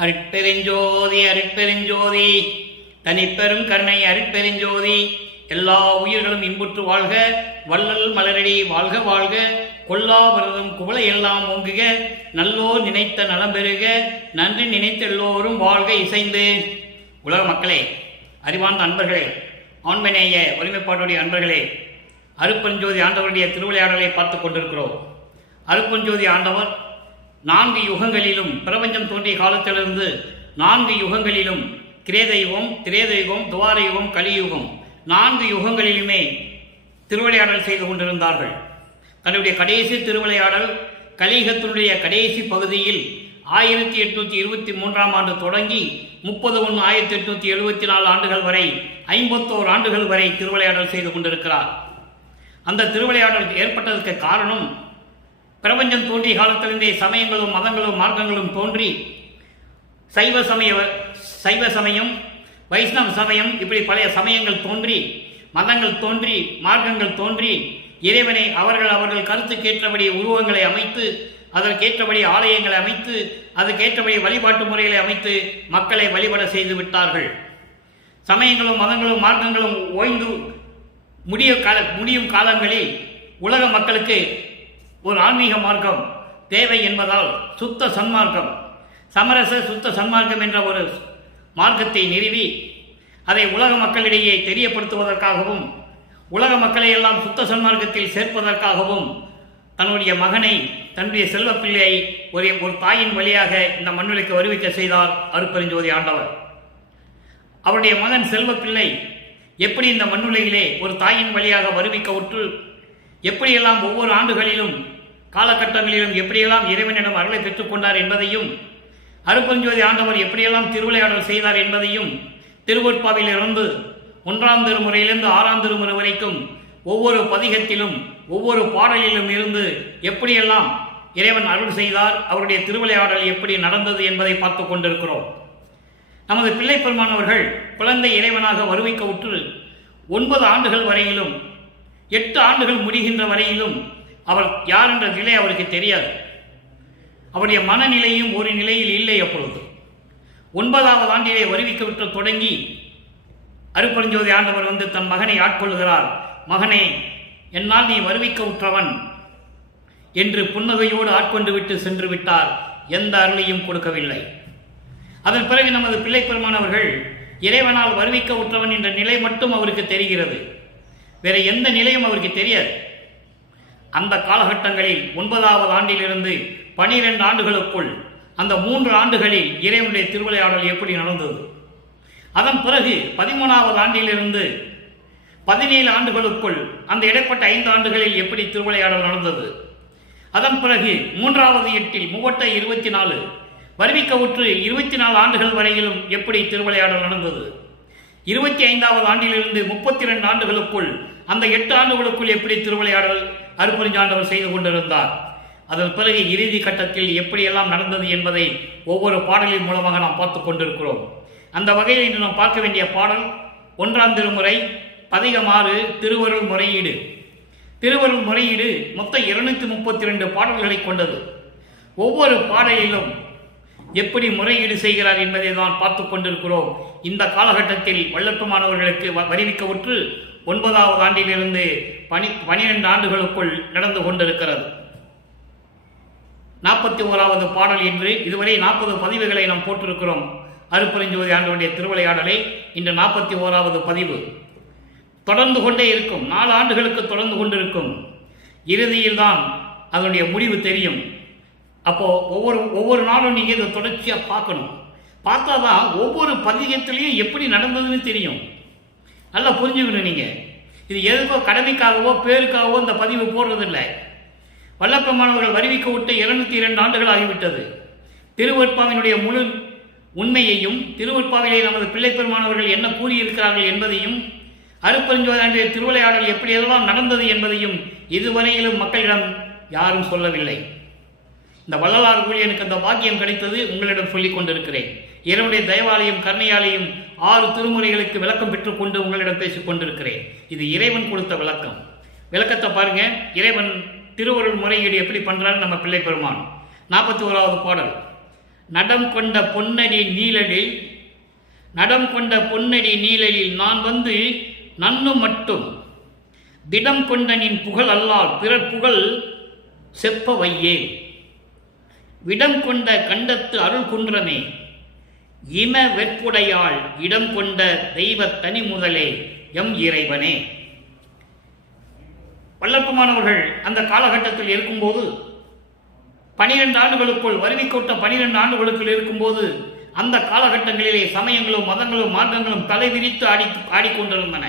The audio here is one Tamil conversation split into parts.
அருட்பெருஞ்சோதி அருட்பெருஞ்சோதி தனிப்பெரும் கருணை அருட்பெருஞ்சோதி. எல்லா உயிர்களும் இன்புற்று வாழ்க, வள்ளல் மலரடி வாழ்க வாழ்க, கொல்லாவிரதம் குவளை எல்லாம் ஓங்குக, நல்லோர் நினைத்த நலம் பெறுக, நன்றி நினைத்த எல்லோரும் வாழ்க இசைந்து. உலக மக்களே, அறிவார்ந்த அன்பர்களே, ஆண்மநேய ஒருமைப்பாட்டுடைய அன்பர்களே, அருட்பெருஞ்சோதி ஆண்டவருடைய திருவிளையாடலை பார்த்து கொண்டிருக்கிறோம். அருட்பெருஞ்சோதி ஆண்டவர் 4 யுகங்களிலும், பிரபஞ்சம் தோன்றிய காலத்திலிருந்து 4 யுகங்களிலும், கிரேதயுகம், திரேதயுகம், துவார யுகம், கலியுகம், 4 யுகங்களிலுமே திருவிளையாடல் செய்து கொண்டிருந்தார்கள். தன்னுடைய கடைசி திருவிளையாடல் கலியுகத்தினுடைய கடைசி பகுதியில் 1823ஆம் ஆண்டு தொடங்கி 30/1/1874 ஆண்டுகள் வரை 51 ஆண்டுகள் வரை திருவிளையாடல் செய்து கொண்டிருக்கிறார். அந்த திருவிளையாடல் ஏற்பட்டதற்கு காரணம், பிரபஞ்சம் தோன்றிய காலத்திலிருந்தே சமயங்களும் மதங்களும் மார்க்கங்களும் தோன்றி சைவ சமயம், வைஷ்ணவ சமயம், இப்படி பழைய சமயங்கள் தோன்றி, மதங்கள் தோன்றி, மார்க்கங்கள் தோன்றி, இறைவனை அவர்கள் கருத்துக்கேற்றபடி உருவங்களை அமைத்து, அதற்கேற்றபடி ஆலயங்களை அமைத்து, அதற்கேற்றபடி வழிபாட்டு முறைகளை அமைத்து மக்களை வழிபட செய்து விட்டார்கள். சமயங்களும் மதங்களும் மார்க்கங்களும் ஓய்ந்து முடியும் காலங்களில் உலக மக்களுக்கு ஒரு ஆன்மீக மார்க்கம் தேவை என்பதால் சுத்த சன்மார்க்கம், சமரச சுத்த சன்மார்க்கம் என்ற ஒரு மார்க்கத்தை நிறுவி அதை உலக மக்களிடையே தெரியப்படுத்துவதற்காகவும், உலக மக்களை எல்லாம் சுத்த சன்மார்க்கத்தில் சேர்ப்பதற்காகவும் தன்னுடைய மகனை, தன்னுடைய செல்வப்பிள்ளையை ஒரு தாயின் வழியாக இந்த மண்ணுலைக்கு வருவிக்க செய்தார் அருட்பெருஞ்சோதி ஆண்டவர். அவருடைய மகன் செல்வப்பிள்ளை எப்படி இந்த மண்ணுலகிலே ஒரு தாயின் வழியாக வருவிக்க உற்று, எப்படியெல்லாம் ஒவ்வொரு ஆண்டுகளிலும் காலகட்டங்களிலும் எப்படியெல்லாம் இறைவனிடம் அருளை பெற்றுக்கொண்டார் என்பதையும், அருட்பெருஞ்சோதி ஆண்டவர் எப்படியெல்லாம் திருவிளையாடல் செய்தார் என்பதையும், திருவொற்பாவிலிருந்து 1ஆம் திருமுறையிலிருந்து 6ஆம் திருமுறை வரைக்கும் ஒவ்வொரு பதிகத்திலும் ஒவ்வொரு பாடலிலும் இருந்து எப்படியெல்லாம் இறைவன் அருள் செய்தார், அவருடைய திருவிளையாடல் எப்படி நடந்தது என்பதை பார்த்து கொண்டிருக்கிறோம். நமது பிள்ளை பெருமானவர்கள் குழந்தை இறைவனாக வருவிக்க உற்று 9 ஆண்டுகள் வரையிலும், 8 ஆண்டுகள் முடிகின்ற வரையிலும் அவர் யார் என்ற நிலை அவருக்கு தெரியாது. அவருடைய மனநிலையும் ஒரு நிலையில் இல்லை. அப்பொழுது 9ஆவது ஆண்டிலே வருவிக்க விட்டு தொடங்கி அருட்பெருஞ்சோதி ஆண்டவர் வந்து தன் மகனை ஆட்கொள்கிறார். மகனே, என்னால் நீ வருவிக்க உற்றவன் என்று புன்னகையோடு ஆட்கொண்டு விட்டு சென்று விட்டார். எந்த அருளையும் கொடுக்கவில்லை. அதன் பிறகு நமது பிள்ளை பெருமானவர்கள் இறைவனால் வருவிக்க உற்றவன் என்ற நிலை மட்டும் அவருக்கு தெரிகிறது. வேற எந்த நிலையும் அவருக்கு தெரியாது. அந்த காலகட்டங்களில் 9ஆவது ஆண்டிலிருந்து 12 ஆண்டுகளுக்குள், அந்த 3 ஆண்டுகளில் இறைவனுடைய திருவிளையாடல் எப்படி நடந்தது, அதன் பிறகு 13ஆவது ஆண்டிலிருந்து 17 ஆண்டுகளுக்குள், அந்த இடைப்பட்ட 5 ஆண்டுகளில் எப்படி திருவிளையாடல் நடந்தது, அதன் பிறகு 3வது எட்டில் 24 வருவிக்க உற்று 24 ஆண்டுகள் வரையிலும் எப்படி திருவிளையாடல் நடந்தது, 25ஆவது ஆண்டிலிருந்து 32 ஆண்டுகளுக்குள், அந்த 8 ஆண்டுகளுக்குள் எப்படி திருவிளையாடல் அருட்பெருஞ்சாண்டவர் செய்து கொண்டிருந்தார். அதன் பிறகு இறுதி கட்டத்தில் எப்படியெல்லாம் நடந்தது என்பதை ஒவ்வொரு பாடலின் மூலமாக நாம் பார்த்து கொண்டிருக்கிறோம். அந்த வகையில் இன்று நாம் பார்க்க வேண்டிய பாடல் 1ஆம் திருமுறை பதிகம் 6 திருவருள் முறையீடு. திருவருள் முறையீடு மொத்தம் 232 பாடல்களை கொண்டது. ஒவ்வொரு பாடலிலும் எப்படி முறையீடு செய்கிறார் என்பதை தான் பார்த்து கொண்டிருக்கிறோம். இந்த காலகட்டத்தில் வள்ளற்பமானவர்களுக்கு வருவிக்க உற்று 9ஆவது ஆண்டிலிருந்து 12 ஆண்டுகளுக்குள் நடந்து கொண்டிருக்கிறது. 41வது பாடல் என்று இதுவரை 40 பதிவுகளை நாம் போட்டிருக்கிறோம். அருட்பெருஞ்சோதி ஆண்டவருடைய திருவிளையாடலை இன்று 41வது பதிவு. தொடர்ந்து கொண்டே இருக்கும். 4 ஆண்டுகளுக்கு தொடர்ந்து கொண்டிருக்கும். இறுதியில் தான் அதனுடைய முடிவு தெரியும். அப்போ ஒவ்வொரு நாளும் நீங்கள் இதை தொடர்ச்சியாக பார்க்கணும். பார்த்தா தான் ஒவ்வொரு பதிகத்திலையும் எப்படி நடந்ததுன்னு தெரியும். நல்லா புரிஞ்சுக்கணும். நீங்கள் இது எதுக்கோ கடமைக்காகவோ பேருக்காகவோ இந்த பதிவு போடுறதில்லை. வல்லப்பெருமானவர்கள் வருவிக்க விட்டு 202 ஆண்டுகள் ஆகிவிட்டது. திருவொற்பாவினுடைய முழு உண்மையையும், திருவொற்பாவிலே நமது பிள்ளை பெருமானவர்கள் என்ன கூறியிருக்கிறார்கள் என்பதையும், அருட்பெருஞ்சோதி திருவிளையாடல் எப்படியெல்லாம் நடந்தது என்பதையும் இதுவரையிலும் மக்களிடம் யாரும் சொல்லவில்லை. இந்த வள்ளலார் ஊழியனுக்கு அந்த பாக்கியம் கிடைத்தது. உங்களிடம் சொல்லிக் கொண்டிருக்கிறேன். இறைவனுடைய தயவாலயம் கருணையாலையும் 6 திருமுறைகளுக்கு விளக்கம் பெற்றுக்கொண்டு உங்களிடம் பேசிக் கொண்டிருக்கிறேன். இது இறைவன் கொடுத்த விளக்கம். விளக்கத்தை பாருங்க. இறைவன் திருவருள் முறையீடு எப்படி பண்றாரு நம்ம பிள்ளை பெருமான். 41வது பாடல். நடம் கொண்ட பொன்னடி நீழலில் நான் வந்து நன்னு மட்டும் திடம் கொண்ட நின் புகழ் அல்லால் பிறர் புகழ் செப்ப வையே. விடம் கொண்ட கண்டத்து அருள் குன்றமே இம வெற்புடையாள் இடம் கொண்ட தெய்வ தனி முதலே எம் இறைவனே. வல்லற்பமானவர்கள் அந்த காலகட்டத்தில் இருக்கும்போது 12 ஆண்டுகளுக்குள் வருவிக்கோட்ட 12 ஆண்டுகளுக்குள் இருக்கும்போது அந்த காலகட்டங்களிலே சமயங்களும் மதங்களும் மார்க்கங்களும் தலைவிரித்து ஆடிக்கொண்டிருந்தன.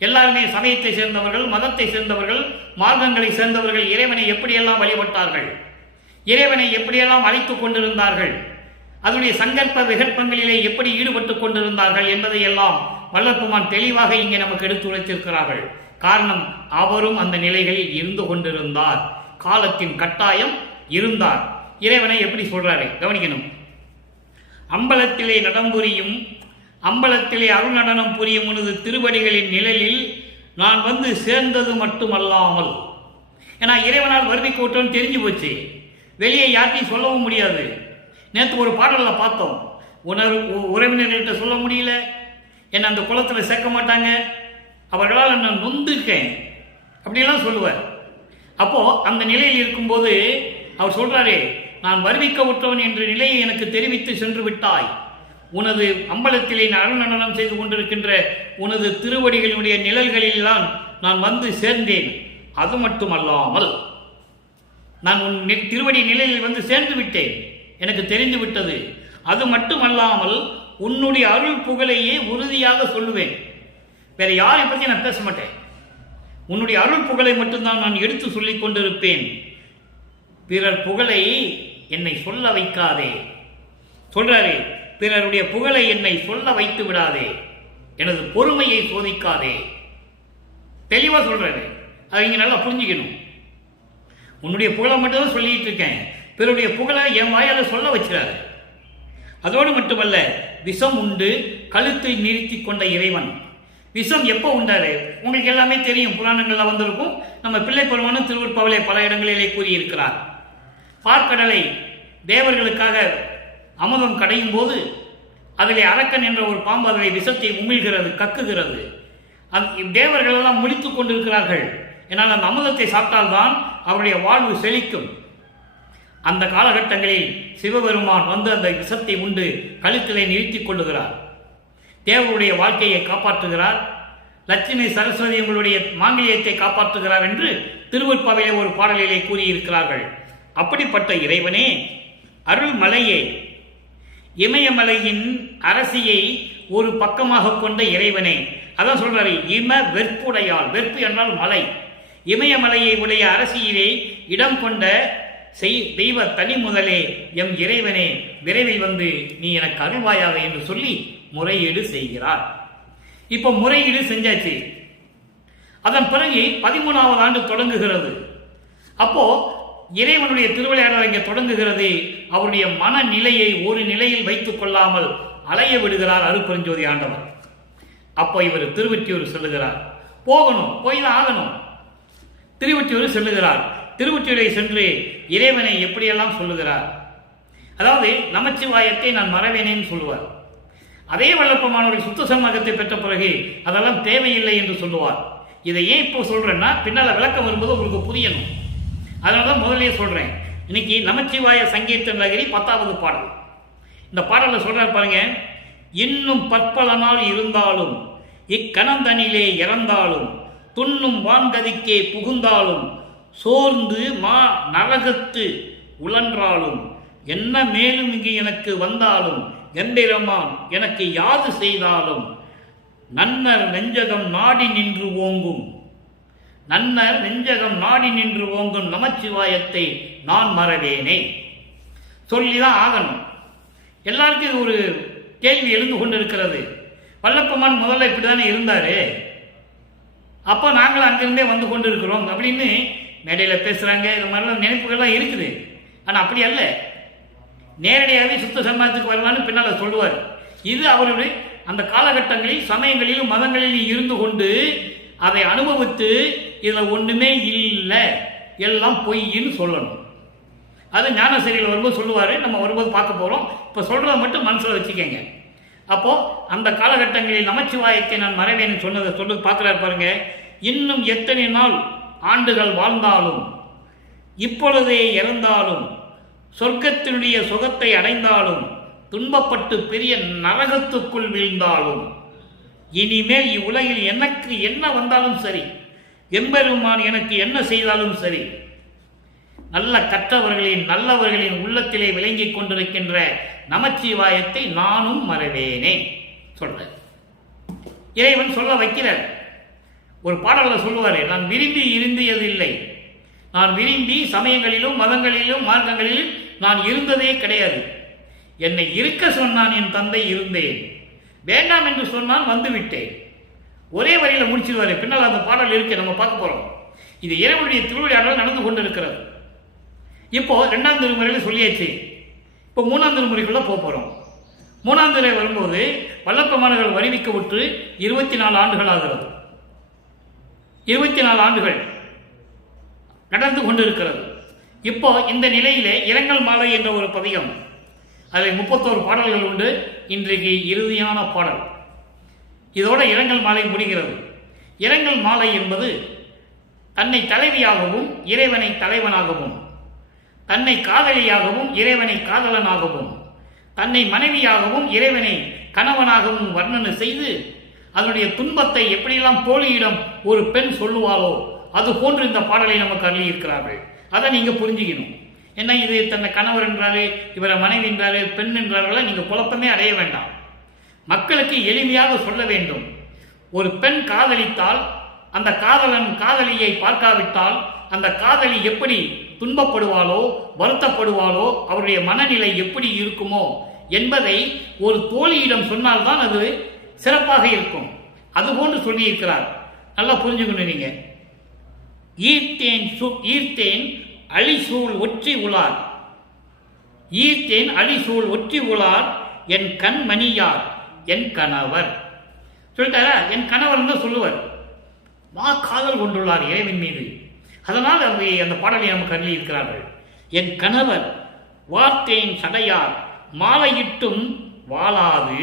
எல்லாருமே சமயத்தை சேர்ந்தவர்கள், மதத்தை சேர்ந்தவர்கள், மார்க்கங்களை சேர்ந்தவர்கள் இறைவனை எப்படியெல்லாம் வழிபட்டார்கள், இறைவனை எப்படியெல்லாம் அழைத்துக் கொண்டிருந்தார்கள், அதனுடைய சங்கற்ப விகற்பங்களிலே எப்படி ஈடுபட்டுக் கொண்டிருந்தார்கள் என்பதை எல்லாம் வல்லற்பெருமான் தெளிவாக இங்கே நமக்கு எடுத்து உரைத்திருக்கிறார்கள். காரணம், அவரும் அந்த நிலைகளில் இருந்து கொண்டிருந்தார், காலத்தின் கட்டாயம் இருந்தார். இறைவனை எப்படி சொல்றாரு கவனிக்கணும். அம்பலத்திலே நடம்புரியும் அம்பலத்திலே அருள் நடனம் புரியும் உனது திருவடிகளின் நிழலில் நான் வந்து சேர்ந்தது மட்டுமல்லாமல், ஏன்னா இறைவனால் வருவிக்கோட்டம் தெரிஞ்சு போச்சு, வெளியே யார்த்தையும் சொல்லவும் முடியாது. நேற்று ஒரு பாடலில் பார்த்தோம், உறவினர்கள்ட்ட சொல்ல முடியல, என்னை அந்த குளத்தில் சேர்க்க மாட்டாங்க, அவர்களால் நான் நொந்துக்கேன் அப்படிலாம் சொல்லுவார். அப்போ அந்த நிலையில் இருக்கும்போது அவர் சொல்றாரு, நான் வருவிக்க விட்டவன் என்ற நிலையை எனக்கு தெரிவித்து சென்று விட்டாய். உனது அம்பலத்திலே அருள் நடனம் செய்து கொண்டிருக்கின்ற உனது திருவடிகளுடைய நிழல்களில் தான் நான் வந்து சேர்ந்தேன். அது மட்டுமல்லாமல் நான் உன் திருவடி நிலையில் வந்து சேர்ந்து விட்டேன், எனக்கு தெரிந்து விட்டது. அது மட்டுமல்லாமல் உன்னுடைய அருள் புகழையே உறுதியாக சொல்லுவேன். வேற யாரை பற்றி நான் பேச மாட்டேன். உன்னுடைய அருள் புகழை மட்டும்தான் நான் எடுத்து சொல்லிக் கொண்டிருப்பேன். பிறர் புகழை என்னை சொல்ல வைக்காதே. சொல்றாரு, பிறருடைய புகழை என்னை சொல்ல வைத்து விடாதே, எனது பொறுமையை சோதிக்காதே. தெளிவா சொல்றாரு, அதை இங்க நல்லா புரிஞ்சுக்கணும். உன்னுடைய புகழை மட்டும்தான் சொல்லிட்டு இருக்கேன், பிறருடைய புகழை என் வாயால சொல்ல வச்சிடாரு. அதோடு மட்டுமல்ல, விஷம் உண்டு கழுத்தை நிறுத்தி கொண்ட இறைவன். விஷம் எப்போ உண்டாரு உங்களுக்கு எல்லாமே தெரியும், புராணங்கள்ல வந்திருக்கும். நம்ம பிள்ளை பெருமானும் திருவருட்பாவிலே பல இடங்களிலே கூறியிருக்கிறார். பார்க்கடலை தேவர்களுக்காக அமுதம் கடையும் போது அதிலே அரக்கன் என்ற ஒரு பாம்பு அதிலே விஷத்தை உமிழ்கிறது, கக்குகிறது. தேவர்கள் எல்லாம் முடித்துக் கொண்டிருக்கிறார்கள். ஏன்னால் அந்த அமுதத்தை சாப்பிட்டால்தான் அவருடைய வாழ்வு செழிக்கும். அந்த காலகட்டங்களில் சிவபெருமான் வந்து அந்த விஷத்தை உண்டு கழுத்திலே நிறுத்திக் கொள்ளுகிறார். தேவருடைய வாழ்க்கையை காப்பாற்றுகிறார். லட்சுமி சரஸ்வதி உங்களுடைய மாங்கல்யத்தை காப்பாற்றுகிறார் என்று திருவருட்பாவிலே ஒரு பாடலிலே கூறியிருக்கிறார்கள். அப்படிப்பட்ட இறைவனே, அருள் மலையே, இமயமலையின் அரசியை ஒரு பக்கமாக கொண்ட இறைவனே. அதான் சொல்றாரு, இம வெற்புடையாள். வெற்பு என்றால் மலை. இமயமலையை உடைய அரசியிலே இடம் கொண்ட தெய்வ தனி முதலே எம் இறைவனே, விரைவில் வந்து நீ எனக்கு அருள்வாயாக என்று சொல்லி முறையீடு செய்கிறார். இப்போ முறையீடு செஞ்சாச்சு. அதன் பிறகு 13வது ஆண்டு தொடங்குகிறது. அப்போ இறைவனுடைய திருவிளையாடல் இங்கே தொடங்குகிறது. அவருடைய மனநிலையை ஒரு நிலையில் வைத்துக் கொள்ளாமல் அலைய விடுகிறார் அருட்பெருஞ்சோதி ஆண்டவர். அப்போ இவர் திருவொற்றியூர் செல்லுகிறார். போகணும், போய்தான் ஆகணும். திருவொற்றியூர் செல்லுகிறார். திருவொற்றியூரை சென்று இறைவனை எப்படியெல்லாம் சொல்லுகிறார். அதாவது நமச்சிவாயத்தை நான் மறவேனேன்னு சொல்லுவார். அதே வல்லற்பமானவர்கள் சுத்த சன்மார்க்கத்தை பெற்ற பிறகு அதெல்லாம் தேவையில்லை என்று சொல்லுவார். இதை ஏன் இப்போ சொல்றேன்னா, பின்னால் விளக்கம் வரும்போது உங்களுக்கு புரியணும். அதனால தான் முதலே சொல்றேன். இன்னைக்கு நமச்சிவாய சங்கீர்த்தன நகரி 10வது பாடல். இந்த பாடலில் சொல்றாரு பாருங்க, இன்னும் பற்பல நாள் இருந்தாலும் இக்கணந்தனிலே இறந்தாலும் துண்ணும் வான்கதிக்கே புகுந்தாலும் சோர்ந்து நரகத்து உழன்றாலும் என்ன மேலும் இங்கு எனக்கு வந்தாலும் எம்பெருமான் எனக்கு யாது செய்தாலும் நன்னர் நெஞ்சகம் நாடி நின்று ஓங்கும். நன்னர் நெஞ்சகம் நாடி நின்று ஓங்கும் நமச்சிவாயத்தை நான் மறவேனே. சொல்லிதான் ஆகணும். எல்லாருக்கும் இது ஒரு கேள்வி எழுந்து கொண்டிருக்கிறது. வல்லப்பெருமான் முதல்ல இப்படிதானே இருந்தாரு, அப்போ நாங்கள் அங்கிருந்தே வந்து கொண்டு இருக்கிறோம் அப்படின்னு மேடையில் பேசுறாங்க. இது மாதிரிலாம் நினைப்புகள்லாம் இருக்குது. ஆனால் அப்படி அல்ல, நேரடியாகவே சுத்த சன்மார்க்கத்துக்கு வரலான்னு பின்னால் சொல்லுவார். இது அவருடைய அந்த காலகட்டங்களில் சமயங்களிலும் மதங்களிலும் இருந்து கொண்டு அதை அனுபவித்து இதில் ஒன்றுமே இல்லை, எல்லாம் பொய்ன்னு சொல்லணும். அது ஞானசரியில் வரும்போது சொல்லுவார், நம்ம வரும்போது பார்க்க போகிறோம். இப்போ சொல்கிறத மட்டும் மனசில் வச்சுக்கோங்க. அப்போது அந்த காலகட்டங்களில் நமச்சிவாயத்தை நான் மறைவேன்னு சொன்னது பார்க்குறாரு பாருங்க. இன்னும் எத்தனை நாள் ஆண்டுகள் வாழ்ந்தாலும், இப்பொழுதே இறந்தாலும், சொர்க்கத்தினுடைய சுகத்தை அடைந்தாலும், துன்பப்பட்டு பெரிய நரகத்துக்குள் வீழ்ந்தாலும், இனிமேல் இவ்வுலகில் எனக்கு என்ன வந்தாலும் சரி, எம்பெருமான் எனக்கு என்ன செய்தாலும் சரி, நல்ல கற்றவர்களின் நல்லவர்களின் உள்ளத்திலே விளங்கிக் கொண்டிருக்கின்ற நமச்சிவாயத்தை நானும் மறவேனே சொல்ற இறைவன் சொல்ல வைக்கிறார். ஒரு பாடல்ல சொல்லுவாரு, நான் விரும்பி இருந்தியது இல்லை, நான் விரும்பி சமயங்களிலும் மதங்களிலும் மார்க்கங்களிலும் நான் இருந்ததே கிடையாது. என்னை இருக்க சொன்னான் என் தந்தை, இருந்தேன். வேண்டாம் என்று சொன்னால் வந்துவிட்டேன். ஒரே வரியில் முடிச்சிருவாரு. பின்னால் அந்த பாடல் இருக்கு, நம்ம பார்க்க போறோம். இது இறைவனுடைய திருவிளையாடல் நடந்து கொண்டிருக்கிறது. இப்போ 2ஆம் திருமுறையில் சொல்லியாச்சு. இப்போ 3ஆம் திருமுறைக்குள்ள போறோம். 3ஆம் திருமுறை வரும்போது வல்லப்பெருமான்கள் வருவிக்க விட்டு 24 ஆண்டுகள் ஆகிறது. 24 ஆண்டுகள் நடந்து கொண்டிருக்கிறது. இப்போ இந்த நிலையிலே இரங்கல் மாலை என்ற ஒரு பதிகம், அதில் 31 பாடல்கள் உண்டு. இன்றைக்கு இறுதியான பாடல். இதோட இரங்கல் மாலை முடிகிறது. இரங்கல் மாலை என்பது தன்னை தலைவியாகவும் இறைவனை தலைவனாகவும், தன்னை காதலியாகவும் இறைவனை காதலனாகவும், தன்னை மனைவியாகவும் இறைவனை கணவனாகவும் வர்ணனை செய்து அதனுடைய துன்பத்தை எப்படியெல்லாம் தோழியிடம் ஒரு பெண் சொல்லுவாளோ அது போன்று இந்த பாடலை நமக்கு அள்ளி இருக்கிறார்கள். அதை நீங்க புரிஞ்சுக்கணும். என்ன இது தன்னை கணவர் என்றாரு, இவரை மனைவி என்றாரு, பெண் என்றார்களா, நீங்க குழப்பமே அடைய வேண்டாம். மக்களுக்கு எளிமையாக சொல்ல வேண்டும். ஒரு பெண் காதலித்தால் அந்த காதலன் காதலியை பார்க்காவிட்டால் அந்த காதலி எப்படி துன்பப்படுவாளோ வருத்தப்படுவாளோ, அவருடைய மனநிலை எப்படி இருக்குமோ என்பதை ஒரு தோழியிடம் சொன்னால்தான் அது சிறப்பாக இருக்கும். அதுபோன்று சொல்லியிருக்கிறார். நல்லா புரிஞ்சுக்கணும் நீங்க. ஈர்த்தேன் அழிசூழ் ஒற்றி உளார், ஈர்த்தேன் அழிசூழ் ஒற்றி உளார் என் கண்மணியார் என் கணவர் சொல்லிட்டாரா. என் கணவர் தான் சொல்லுவார். காதல் கொண்டுள்ளார் இறைவன் மீது. அதனால் அந்த பாடலை நமக்கு அருளி இருக்கிறார்கள். என் கணவர் வார்த்தேன் சடையார் மாலையிட்டும் வாழாது,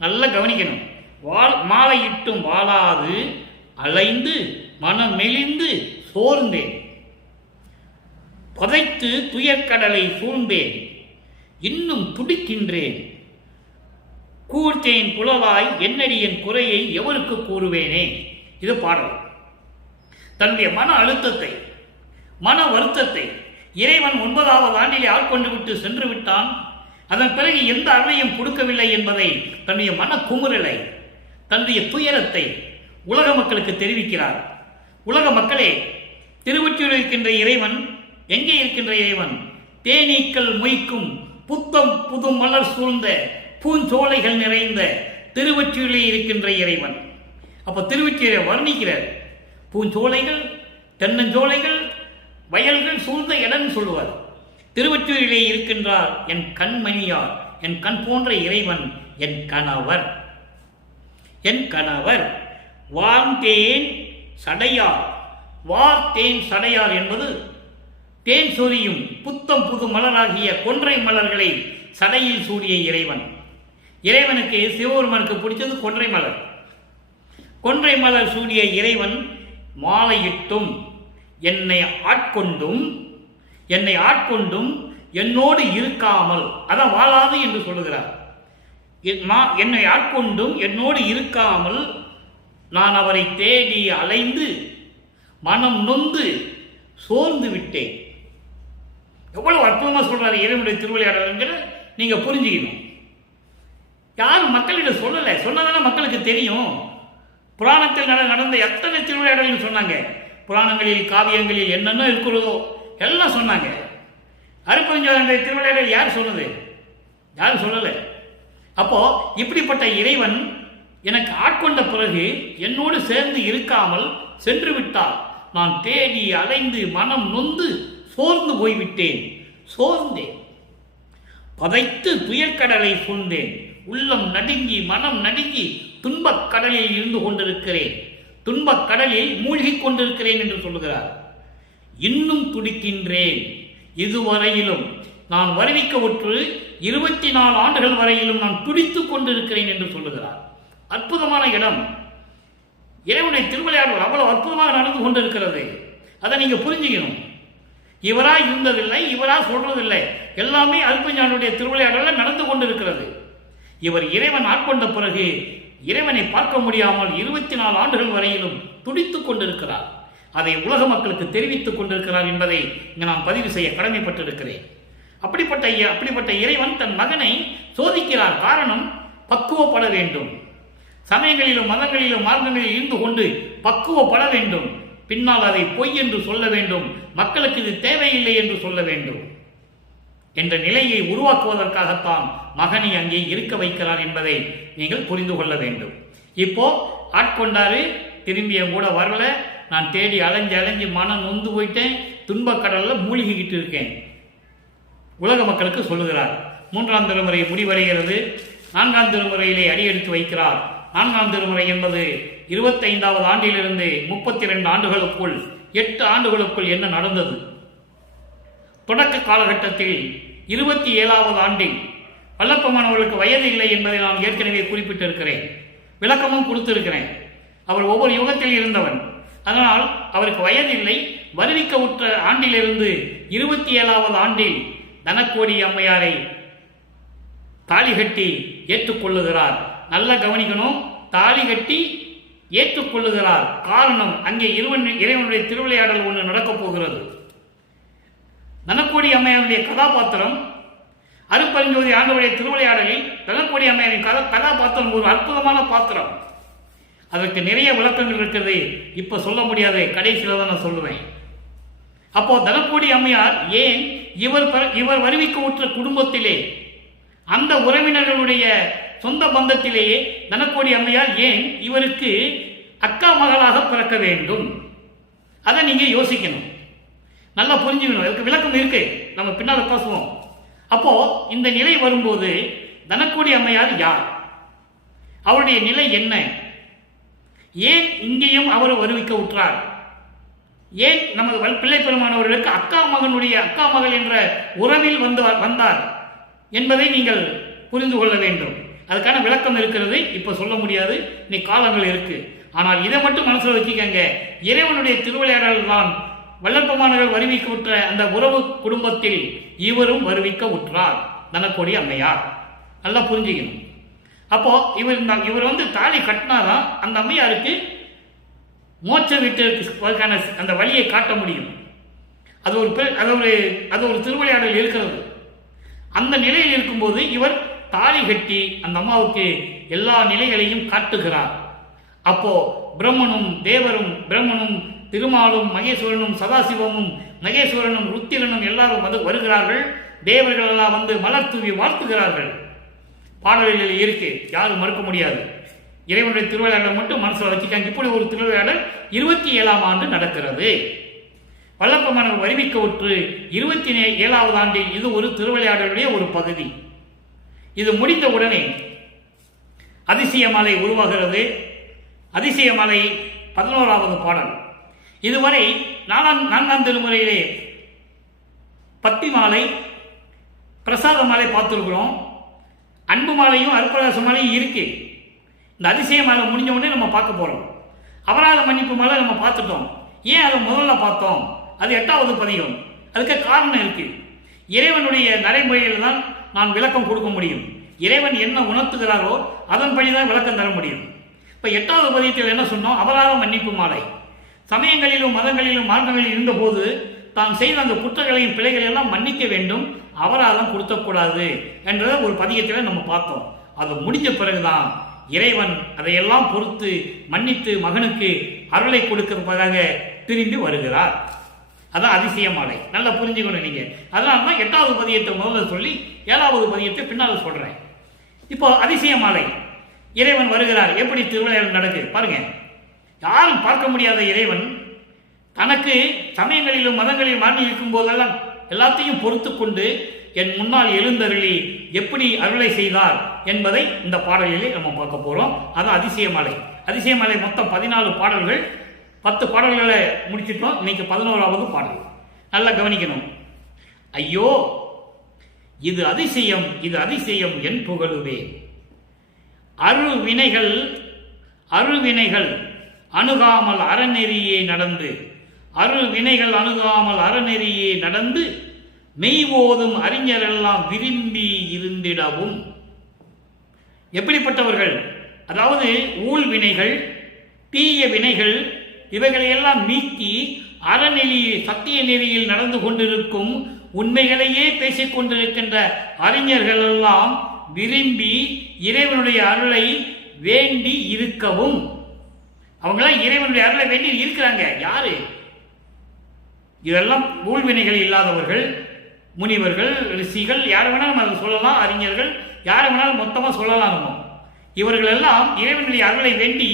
நல்லா கவனிக்கணும், மாலையிட்டும் வாழாது அலைந்து மனம் மெலிந்து சோர்ந்தேன், பதைத்து துயர்கடலை சூழ்ந்தேன், இன்னும் துடிக்கின்றேன், கூர்த்தேன் புலவாய் என்னடி என் குறையை எவருக்கு கூறுவேனே. இது பாடல். தன்னுடைய மன அழுத்தத்தை மன வருத்தத்தை இறைவன் 9வது ஆண்டிலே ஆட்கொண்டு விட்டு சென்று விட்டான். அதன் பிறகு எந்த அருளையும் கொடுக்கவில்லை என்பதை தன்னுடைய மன குமுறலை தன்னுடைய துயரத்தை உலக மக்களுக்கு தெரிவிக்கிறார். உலக மக்களே, திருவொற்றியூரில் இருக்கின்ற இறைவன் எங்கே இருக்கின்ற இறைவன்? தேனீக்கள் மொய்க்கும் புத்தம் புது மலர் சூழ்ந்த பூஞ்சோலைகள் நிறைந்த திருவொற்றியூரிலே இருக்கின்ற இறைவன். அப்ப திருவொற்றியூரை வர்ணிக்கிறார். பூஞ்சோலைகள், தென்னஞ்சோலைகள், வயல்கள் சூழ்ந்த இடம் சொல்லுவார். திருவொற்றியூரிலே இருக்கின்றார் என் கண்மணியார், என் கண் போன்ற இறைவன், என் கணவர். என் கணவர் வார்த்தேன் சடையார். வார்த்தேன் சடையார் என்பது தேன் சொரியும் புத்தம் புது மலராகிய கொன்றை மலர்களை சடையில் சூடிய இறைவன். இறைவனுக்கு சிவபெருமானுக்கு பிடிச்சது கொன்றை மலர். கொன்றை மலர் சூடிய இறைவன் மாலையிட்டும் என்னை ஆட்கொண்டும் என்னோடு இருக்காமல், அதான் வாழாது என்று சொல்லுகிறார். என்னை ஆட்கொண்டும் என்னோடு இருக்காமல் நான் அவரை தேடி அலைந்து மனம் நொந்து சோர்ந்து விட்டேன். எவ்வளவு அற்புதமா சொல்றாரு இறைவனுடைய திருவிளையாடல்ங்கிற நீங்க புரிஞ்சுக்கணும். யாரும் மக்களிடம் சொல்லலை, சொன்னதான மக்களுக்கு தெரியும். புராணத்தில் நடந்த எத்தனை திருவிளையாடல்கள் சொன்னாங்க. புராணங்களில் காவியங்களில் என்னென்ன இருக்கிறதோ எல்லாம் சொன்னாங்க. அருட்பெருஞ்சோதி திருவிளையாடல் யார் சொன்னது? யாரும் சொல்லலை. அப்போ இப்படிப்பட்ட இறைவன் எனக்கு ஆட்கொண்ட பிறகு என்னோடு சேர்ந்து இருக்காமல் சென்று விட்டார். நான் தேடி அலைந்து மனம் நொந்து சோர்ந்து போய்விட்டேன். சோர்ந்தேன், பதைத்து துயர்கடலை சூழ்ந்தேன், உள்ளம் நடுங்கி மனம் நடுங்கி துன்பக் கடலில் இருந்து கொண்டிருக்கிறேன், துன்பக் கடலில் மூழ்கி கொண்டிருக்கிறேன் என்று சொல்லுகிறார். இன்னும் துடிக்கின்றேன், இதுவரையிலும் நான் வருவிக்க உற்று 24 ஆண்டுகள் வரையிலும் நான் துடித்துக் கொண்டிருக்கிறேன் என்று சொல்லுகிறார். அற்புதமான இடம். இறைவனுடைய திருவிளையாடல் அவ்வளவு அற்புதமாக நடந்து கொண்டிருக்கிறது. அதை நீங்க புரிஞ்சுக்கணும். இவரா இருந்ததில்லை, இவரா சொல்றதில்லை, எல்லாமே அல்பஞானுடைய திருவிளையாடல நடந்து கொண்டிருக்கிறது. இவர் இறைவன் ஆட்கொண்ட பிறகு இறைவனை பார்க்க முடியாமல் 24 ஆண்டுகள் வரையிலும் துடித்துக் கொண்டிருக்கிறார். அதை உலக மக்களுக்கு தெரிவித்துக் கொண்டிருக்கிறார் என்பதை இங்கு நான் பதிவு செய்ய கடமைப்பட்டிருக்கிறேன். அப்படிப்பட்ட இறைவன் தன் மகனை சோதிக்கிறார். காரணம், பக்குவப்பட வேண்டும். சமயங்களிலும் மதங்களிலும் மார்க்கங்களில் இருந்து கொண்டு பக்குவப்பட வேண்டும். பின்னால் அதை பொய் என்று சொல்ல வேண்டும், மக்களுக்கு இது தேவையில்லை என்று சொல்ல வேண்டும் என்ற நிலையை உருவாக்குவதற்காகத்தான் மகனை அங்கே இருக்க வைக்கிறார் என்பதை நீங்கள் புரிந்து கொள்ள வேண்டும். இப்போ ஆட்கொண்டாரு, திரும்பிய கூட வரல. நான் தேடி அலைஞ்சு மனம் நொந்து போயிட்டேன், துன்பக்கடல்ல மூழ்கிக்கிட்டு இருக்கேன். உலக மக்களுக்கு சொல்லுகிறார். 3ஆம் திருமுறை முடிவடைகிறது. 4ஆம் திருமுறையிலே அடியெடுத்து வைக்கிறார். 4ஆம் திருமுறை என்பது 25வது ஆண்டிலிருந்து 32 ஆண்டுகளுக்குள் 8 ஆண்டுகளுக்குள் என்ன நடந்தது? தொடக்க காலகட்டத்தில் 27வது ஆண்டில் வல்லப்பமானவர்களுக்கு வயது இல்லை என்பதை நான் ஏற்கனவே குறிப்பிட்டிருக்கிறேன், விளக்கமும் கொடுத்திருக்கிறேன். அவர் ஒவ்வொரு யுகத்தில் இருந்தவன், அதனால் அவருக்கு வயது இல்லை. வருவிக்க உற்ற ஆண்டிலிருந்து 27வது ஆண்டில் தனக்கோடி அம்மையாரை தாலி கட்டி ஏற்றுக்கொள்ளுகிறார். நல்லா கவனிக்கணும், தாலி கட்டி ஏற்றுக்கொள்ளுகிறார். காரணம், அங்கே இறைவனுடைய திருவிளையாடல் ஒன்று நடக்கப் போகிறது. தனக்கோடி அம்மையாருடைய கதாபாத்திரம் அருட்பெருஞ்சோதி ஆண்டவருடைய திருவிளையாடலில் தனக்கோடி அம்மையாரின் கதாபாத்திரம் ஒரு அற்புதமான பாத்திரம். அதற்கு நிறைய விளக்கங்கள் இருக்கிறது, இப்ப சொல்ல முடியாது, கடைசியில தான் நான் சொல்லுவேன். அப்போ தனக்கோடி அம்மையார் ஏன் இவர் வருவிக்க உற்ற குடும்பத்திலே, அந்த உறவினர்களுடைய சொந்த பந்தத்திலேயே தனக்கோடி அம்மையார் ஏன் இவருக்கு அக்கா மகளாக பிறக்க வேண்டும்? அதை நீங்க யோசிக்கணும், நல்லா புரிஞ்சுக்கணும். அதுக்கு விளக்கம் இருக்கு, நம்ம பின்னால பேசுவோம். அப்போ இந்த நிலை வரும்போது தனக்கோடி அம்மையார் யார், அவருடைய நிலை என்ன, ஏன் இங்கேயும் அவர் வருவிக்க உற்றார், ஏன் நமது பிள்ளை பெருமானவர்களுக்கு அக்கா மகள் என்ற உறவில் வந்தார் என்பதை நீங்கள் புரிந்து கொள்ள வேண்டும். அதுக்கான விளக்கம் இருக்கிறது, இப்ப சொல்ல முடியாது, நீ காலங்கள் இருக்கு. ஆனால் இதை மட்டும் மனசுல வச்சுக்கங்க, இறைவனுடைய திருவிளையாடல் தான் வல்லற்பமானவர்கள் வருவிக்க உற்ற அந்த உறவு குடும்பத்தில் இவரும் வருவிக்க உற்றார், தனக்கோடி அம்மையார். நல்லா புரிஞ்சுக்கணும். அப்போ இவர் தாலி கட்டினாதான் அந்த அம்மையாருக்கு மோட்ச வீட்டிற்கான அந்த வழியை காட்ட முடியும். அது ஒரு திருவிளையாடல் இருக்கிறது. அந்த நிலையில் இருக்கும்போது இவர் தாலி கட்டி அந்த அம்மாவுக்கு எல்லா நிலைகளையும் காட்டுகிறார். அப்போ பிரம்மனும் திருமாலும் மகேஸ்வரனும் சதாசிவமும் மகேஸ்வரனும் ருத்திரனும் எல்லாரும் வருகிறார்கள். தேவர்கள் எல்லாம் வந்து மலர் தூவி வாழ்த்துகிறார்கள். பாடல்களில் இருக்கு, யாரும் மறுக்க முடியாது. இறைவனுடைய திருவிளையாடல் மட்டும் மனசுல வச்சுக்காங்க. இப்படி ஒரு திருவிளையாடல் 27ஆம் ஆண்டு நடக்கிறது. வல்லப்பமானவர் வருவிக்க உற்று 27வது ஆண்டில் இது ஒரு திருவிளையாடலுடைய ஒரு பகுதி. இது முடிந்த உடனே அதிசயமாலை உருவாகிறது. அதிசயமாலை 11வது பாடல். இதுவரை 4ஆம் திருமுறையிலே பத்தி மாலை, பிரசாத மாலை பார்த்துருக்கிறோம். அன்பு மாலையும் அருட்பிரகாச மாலையும் இருக்கு. இந்த அதிசய மாலை முடிஞ்ச உடனே நம்ம பார்க்க போறோம். அபராத மன்னிப்பு மாலை நம்ம பார்த்துட்டோம். ஏன் அதை முதல்ல பார்த்தோம்? அது 8வது பதிகம். அதுக்கு காரணம் இருக்கு. இறைவனுடைய நடைமுறையில் தான் நான் விளக்கம் கொடுக்க முடியும். இறைவன் என்ன உணர்த்துகிறாரோ அதன்படிதான் விளக்கம் தர முடியும். இப்ப 8வது பதிகத்தில் என்ன சொன்னோம்? அபராத மன்னிப்பு மாலை. சமயங்களிலும் மதங்களிலும் மார்க்கங்களில் இருந்தபோது தான் செய்த அந்த குற்றங்களையும் பிழைகளை எல்லாம் மன்னிக்க வேண்டும், அபராதம் கொடுக்கக்கூடாது என்றதை ஒரு பதிகத்தில் நம்ம பார்த்தோம். அது முடிஞ்ச பிறகுதான் இறைவன் அதையெல்லாம் பொறுத்து மன்னித்து மகனுக்கு அருளை கொடுக்கிறதாக திரும்பி வருகிறார். அதான் அதிசய மாலை. நல்லா புரிஞ்சுக்கணும் நீங்க. அதனால தான் 8வது பதியத்தை முதல்ல சொல்லி 7வது பதியத்தை பின்னால் சொல்றேன். இப்போ அதிசய மாலை, இறைவன் வருகிறார். எப்படி திருவிளையாடல் நடக்குது பாருங்க. யாரும் பார்க்க முடியாத இறைவன் தனக்கு சமயங்களிலும் மதங்களிலும் மாறி இருக்கும் போதெல்லாம் எல்லாத்தையும் பொறுத்து கொண்டு என் முன்னால் எழுந்தருளி எப்படி அருளை செய்தார் என்பதை இந்த பாடலிலே நம்ம பார்க்க போறோம். அதான் அதிசயமாலை. அதிசயமாலை மொத்தம் 14 பாடல்கள். 10 பாடல்களை முடிச்சிட்டோம். இன்னைக்கு 11வது பாடல். நல்லா கவனிக்கணும். ஐயோ, இது அதிசயம், இது அதிசயம் என் புகழுவே. அருவினைகள் அருவினைகள் அணுகாமல் அறநெறியே நடந்து, அருவினைகள் அணுகாமல் அறநெறியே நடந்து மெய்வோதும் அறிஞரெல்லாம் விரும்பி இருந்திடவும். எப்படிப்பட்டவர்கள்? அதாவது ஊழ்வினைகள், தீய வினைகள், இவைகளையெல்லாம் நீக்கி அறநெறி சத்திய நெறியில் நடந்து கொண்டிருக்கும், உண்மைகளையே பேசிக் கொண்டிருக்கின்ற அறிஞர்கள் எல்லாம் விரும்பி இறைவனுடைய அருளை வேண்டி இருக்கவும். அவங்களாம் இறைவனுடைய அருளை வேண்டி இருக்கிறாங்க. யாரு? இதெல்லாம் ஊழ்வினைகள் இல்லாதவர்கள், முனிவர்கள், ரிஷிகள், யார் வேணாலும் அதை சொல்லலாம், அறிஞர்கள் யார் வேணாலும் மொத்தமாக சொல்லலாம். நம்ம இவர்கள் எல்லாம் இறைவனுடைய அருளை வேண்டி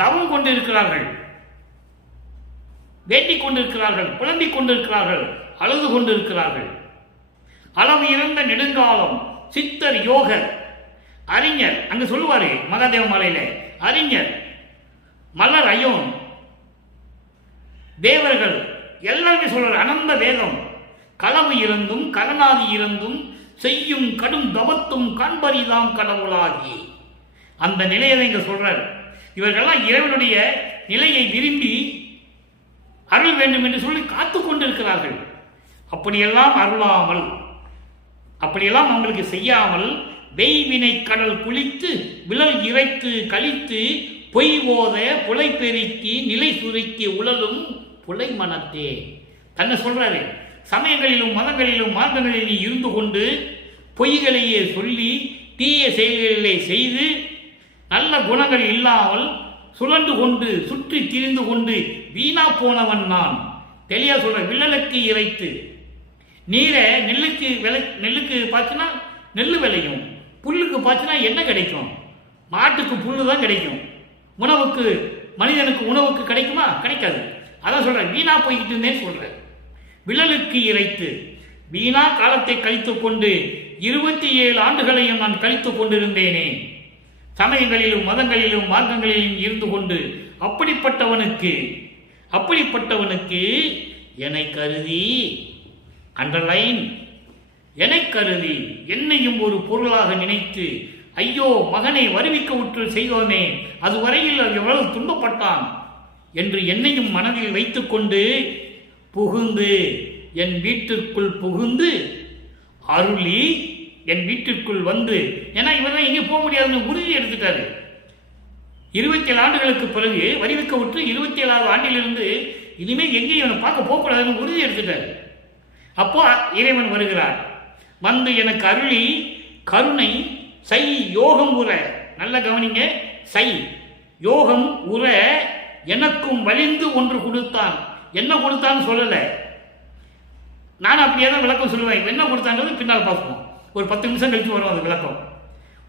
தவம் கொண்டிருக்கிறார்கள், வேண்டிக் கொண்டிருக்கிறார்கள், புலம்பிக் கொண்டிருக்கிறார்கள், அழுது கொண்டிருக்கிறார்கள். அளவு இறந்த நெடுங்காலம் சித்தர் யோகர் அறிஞர், அங்க சொல்லுவாரு மகாதேவ மலையில, அறிஞர் மலர் அயோன் தேவர்கள் எல்லாருமே சொல்றாரு. அனந்த வேதம் களவு இருந்தும் கரணாதி இருந்தும் செய்யும் கடும் தவத்தும் காண்பரிதாம் கடவுளாகி, அந்த நிலையை இங்க சொல்றாரு. இவர்கள்லாம் இறைவனுடைய நிலையை விரும்பி அருள் வேண்டும் என்று சொல்லி காத்து கொண்டிருக்கிறார்கள். அப்படியெல்லாம் அருளாமல், அப்படியெல்லாம் அவங்களுக்கு செய்யாமல் வெய்வினை கடல் குளித்து விழல் இறைத்து கழித்து பொய் ஓத புலை பெருக்கி நிலை சுருக்கி உழலும் புலை மனத்தே. தன்னை சொல்றாரு, சமயங்களிலும் மதங்களிலும் மார்க்கங்களிலும் இருந்து கொண்டு பொய்களையே சொல்லி தீய செயல்களிலே செய்து நல்ல குணங்கள் இல்லாமல் சுழன்று கொண்டு சுற்றி திரிந்து கொண்டு வீணா போனவன் நான். தெளிவா சொல்ற, விழலுக்கு இறைத்து நீரை நெல்லுக்கு பார்த்துன்னா நெல் விளையும், புல்லுக்கு பார்த்துன்னா என்ன கிடைக்கும்? மாட்டுக்கு புல்லு தான் கிடைக்கும். உணவுக்கு, மனிதனுக்கு உணவுக்கு கிடைக்குமா? கிடைக்காது. அதான் சொல்ற, வீணா போய்கிட்டு இருந்தேன்னு சொல்ற. விழலுக்கு இறைத்து வீணா காலத்தை கழித்து கொண்டு 27 ஆண்டுகளையும் நான் கழித்து கொண்டிருந்தேனே, சமயங்களிலும் மதங்களிலும் மார்க்கங்களிலும் இருந்து கொண்டு. அப்படிப்பட்டவனுக்கு என்னை கருதி, அண்டர்லைன், என்னை கருதி என்னையும் ஒரு பொருளாக நினைத்து, ஐயோ மகனை வருவிக்க உற்று செய்தோமே, அதுவரையில் எவ்வளவு துன்பப்பட்டான் என்று என்னையும் மனதில் வைத்துக்கொண்டு புகுந்து என் வீட்டிற்குள் புகுந்து அருளி என் வீட்டிற்குள் வந்து, ஏன்னா இவரெல்லாம் எங்கே போக முடியாதுன்னு உறுதி எடுத்துட்டாரு. 27 ஆண்டுகளுக்கு பிறகு வரிவிக்க விட்டு 27வது ஆண்டிலிருந்து இனிமேல் எங்கேயும் இவனை பார்க்க போகக்கூடாதுன்னு உறுதி எடுத்துட்டாரு. அப்போ இறைவன் வருகிறார். வந்து எனக்கு அருளி கருணை சை யோகம் உற, நல்ல கவனிங்க, சை யோகம் உற எனக்கும் வலிந்து ஒன்று கொடுத்தான். என்ன கொடுத்தான்னு சொல்லல, நான் அப்படியே தான் விளக்கம் சொல்லுவேன். என்ன கொடுத்தாங்கிறது பின்னால் பார்ப்போம், ஒரு 10 நிமிஷம் கழிச்சு வரும் அது விளக்கம்.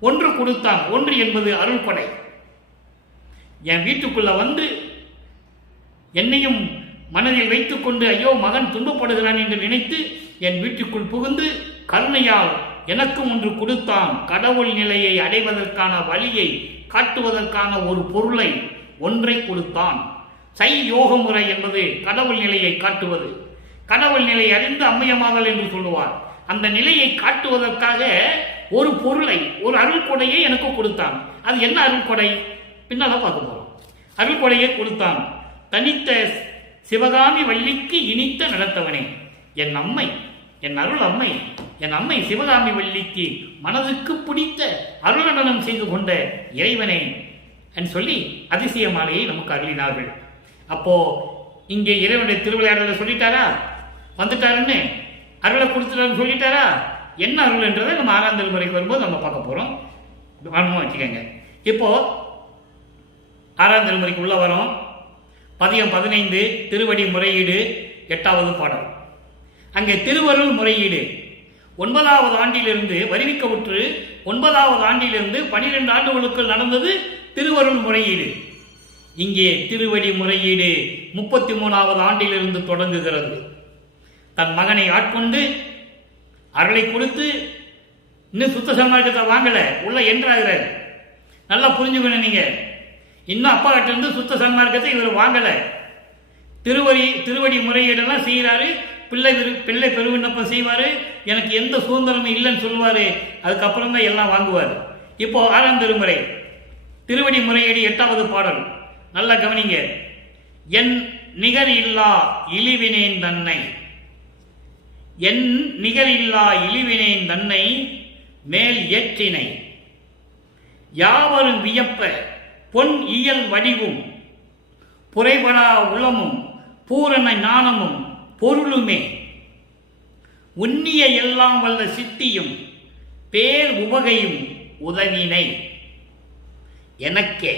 ஒன்று கொடுத்தான். ஒன்று என்பது அருள் கொடை. என் வீட்டுக்குள்ள வந்து என்னையும் மனதில் வைத்துக்கொண்டு ஐயோ மகன் துன்பப்படுகிறான் என்று நினைத்து என் வீட்டுக்குள் புகுந்து கருணையால் எனக்கும் ஒன்று கொடுத்தான். கடவுள் நிலையை அடைவதற்கான வழியை காட்டுவதற்கான ஒரு பொருளை, ஒன்றை கொடுத்தான். சை யோக முறை என்பது கடவுள் நிலையை காட்டுவது. கடவுள் நிலை அறிந்து அம்மையமாதல் என்று சொல்லுவார். அந்த நிலையை காட்டுவதற்காக ஒரு பொருளை, ஒரு அருள் கொடையை எனக்கு கொடுத்தான். அது என்ன அருள் கொடை? பின்னால பார்க்க போறோம். அருள் கொடையை கொடுத்தான். தனித்த சிவகாமி வள்ளிக்கு இனித்த நடத்தவனே, என் அம்மை, என் அருள் அம்மை, என் அம்மை சிவகாமி வள்ளிக்கு மனதுக்கு பிடித்த அருள் நடனம் செய்து கொண்ட இறைவனே என்று சொல்லி அதிசய மாலையை நமக்கு அருளினார்கள். அப்போ இங்கே இறைவனுடைய திருவிளையாடலை சொல்லிட்டாரா, வந்துட்டாருன்னு அருளை கொடுத்துட்டாருன்னு சொல்லிட்டாரா? என்ன அருள் என்றதை நம்ம 6ஆம் திருமுறைக்கு வரும்போது நம்ம பார்க்க போறோம். வச்சுக்கோங்க. இப்போ 6ஆம் திருமுறைக்கு உள்ள வரோம். பதியம் 15 திருவடி முறையீடு 8வது பாடல். அங்கே திருவருள் முறையீடு 9வது ஆண்டிலிருந்து வருவிக்கவுற்று 9வது ஆண்டிலிருந்து 12 ஆண்டுகளுக்குள் நடந்தது திருவருள் முறையீடு. இங்கே திருவடி முறையீடு 33வது ஆண்டிலிருந்து தொடங்குகிறது. தன் மகனை ஆட்கொண்டு அருளை கொடுத்து, இன்னும் சுத்த சமாஜத்தை வாங்கல, உள்ள என்றாகிறார். நல்லா புரிஞ்சுக்கணும் நீங்க. இன்னும் அப்பா கிட்ட இருந்து சுத்த சன்மார்க்கத்தை இவர் வாங்கல. திருவடி முறையீடெல்லாம் செய்கிறாரு. பிள்ளை பெருவிண்ணப்பம் செய்வார். எனக்கு எந்த சுதந்திரமும் இல்லைன்னு சொல்லுவார். அதுக்கப்புறம் தான் எல்லாம் வாங்குவார். இப்போ 6ஆம் திருமுறை திருவடி முறையடி 8வது பாடல் நல்லா கவனிங்க. என் நிகர் இல்லா இழிவினேன் தன்னை, என் நிகர் இல்லா இழிவினேன் தன்னை மேல் ஏற்றினை யாவரும் வியப்ப பொன் இயல் வடிவும் புரைபடா உளமும் பூரண ஞானமும் பொருளுமே உன்னிய எல்லாம் வல்ல சித்தியும் பேர் உவகையும் உதவினை. எனக்கே,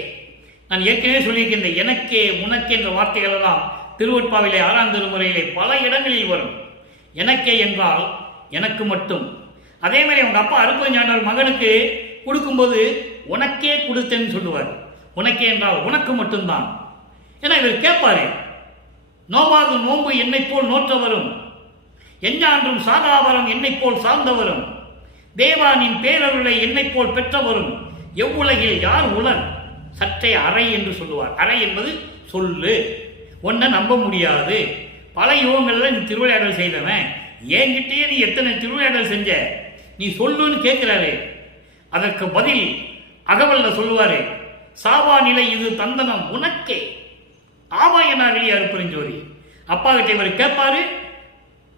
நான் ஏற்கனவே சொல்லியிருக்கின்ற எனக்கே உனக்கே என்ற வார்த்தைகள் எல்லாம் திருவொற்பாவிலே 6ஆம் திருமுறையிலே பல இடங்களில் வரும். எனக்கே என்றால் எனக்கு மட்டும். அதே மாதிரி அவங்க அப்பா அருட்பெருஞ்சாண்டவர் மகனுக்கு கொடுக்கும்போது உனக்கே கொடுத்தேன்னு சொல்லுவார். உனக்கே என்றால் உனக்கு மட்டும்தான். ஏன்னா இவர் கேட்பாரு, நோவாது நோன்பு என்னை போல் நோற்றவரும் எஞ்ஞான்றும் சாதாவரம் என்னை போல் சார்ந்தவரும் தேவானின் பேரருளை என்னை போல் பெற்றவரும் எவ்வுலகில் யார் உலர் சற்றே அறை என்று சொல்லுவார். அறை என்பது சொல்லு, ஒன்றை நம்ப முடியாது. பல யுகங்களில் நீ திருவிளையாடல் செய்தவன், என்கிட்டயே நீ எத்தனை திருவிளையாடல் செஞ்ச, நீ சொல்லுன்னு கேட்கிறாரு. அதற்கு பதில் அகவல்ல சொல்லுவாரு, சாவா நிலை இது தந்தனம் உனக்கே ஆவா என்னார்களே அருட்பெருஞ்சோதி. அப்பா கிட்ட இவர் கேட்பாரு,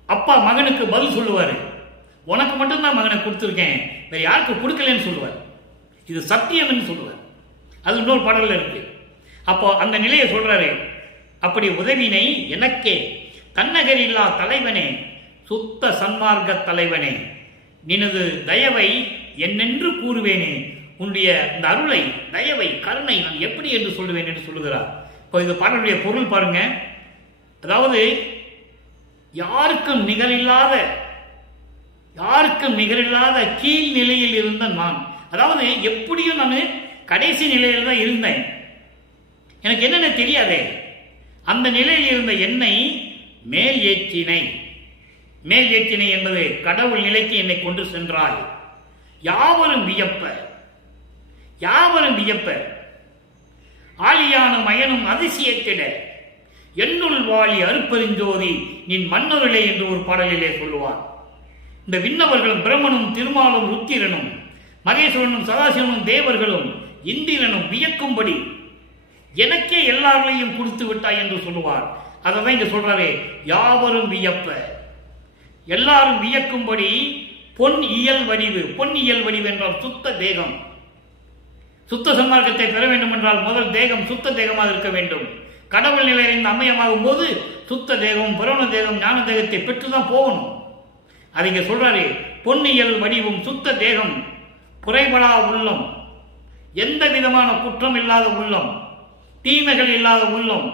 அப்பா மகனுக்கு பதில் சொல்லுவாரு, உனக்கு மட்டும்தான் மகனை கொடுத்துருக்கேன், வேற யாருக்கு கொடுக்கலன்னு சொல்லுவார். இது சத்தியம்னு சொல்லுவார். அது இன்னொரு பாடல்ல இருக்கு. அப்போ அந்த நிலையை சொல்றாரு. அப்படி உதவினை எனக்கே தன்னகர் இல்லா தலைவனே சுத்த சன்மார்க்க தலைவனே நினது தயவை என்னென்று கூறுவேனே, உன்னுடைய இந்த அருளை தயவை கருணை நான் எப்படி என்று சொல்லுவேன் என்று சொல்லுகிறார். இப்போ இந்த பாடலுடைய பொருள் பாருங்க. அதாவது யாருக்கும் நிகரில்லாத கீழ் நிலையில் இருந்த நான், அதாவது எப்படியும் நான் கடைசி நிலையில் தான் இருந்தேன், எனக்கு என்னென்ன தெரியாதே, அந்த நிலையில் இருந்த என்னை மேல் ஏற்றினை. மேல் ஏற்றினை என்பது கடவுள் நிலைக்கு என்னை கொண்டு சென்றாய். யாவரும் வியப்ப ஆலியான மயனும் அதிசயத்திட என்னுள் வாழி அருட்பெருஞ்சோதி நின் மன்னருளே என்று ஒரு பாடலிலே சொல்லுவார். இந்த விண்ணவர்களும் பிரம்மனும் திருமாலும் ருத்திரனும் மகேஸ்வரனும் சதாசிவனும் தேவர்களும் இந்திரனும் வியக்கும்படி எனக்கே எல்லாரையும் கொடுத்து விட்டாய் என்று சொல்லுவார். அதை தான் இங்க சொல்றாரு, யாவரும் வியப்ப, எல்லாரும் வியக்கும்படி பொன் இயல் வடிவு என்றால் சுத்த தேகம். சுத்த சன்மார்க்கத்தை பெற வேண்டும் என்றால் முதல் தேகம் சுத்த தேகமாக இருக்க வேண்டும். கடவுள் நிலையிலிருந்து அம்மையமாகும் போது சுத்த தேகம் புறவண தேகம் ஞான தேகத்தை பெற்றுதான் போகணும். அது இங்க சொல்றாரு, பொன்னியல் வடிவும் சுத்த தேகம் குறைபடா உள்ளம், எந்த விதமான குற்றம் இல்லாத உள்ளம், தீமைகள் இல்லாத உள்ளம்,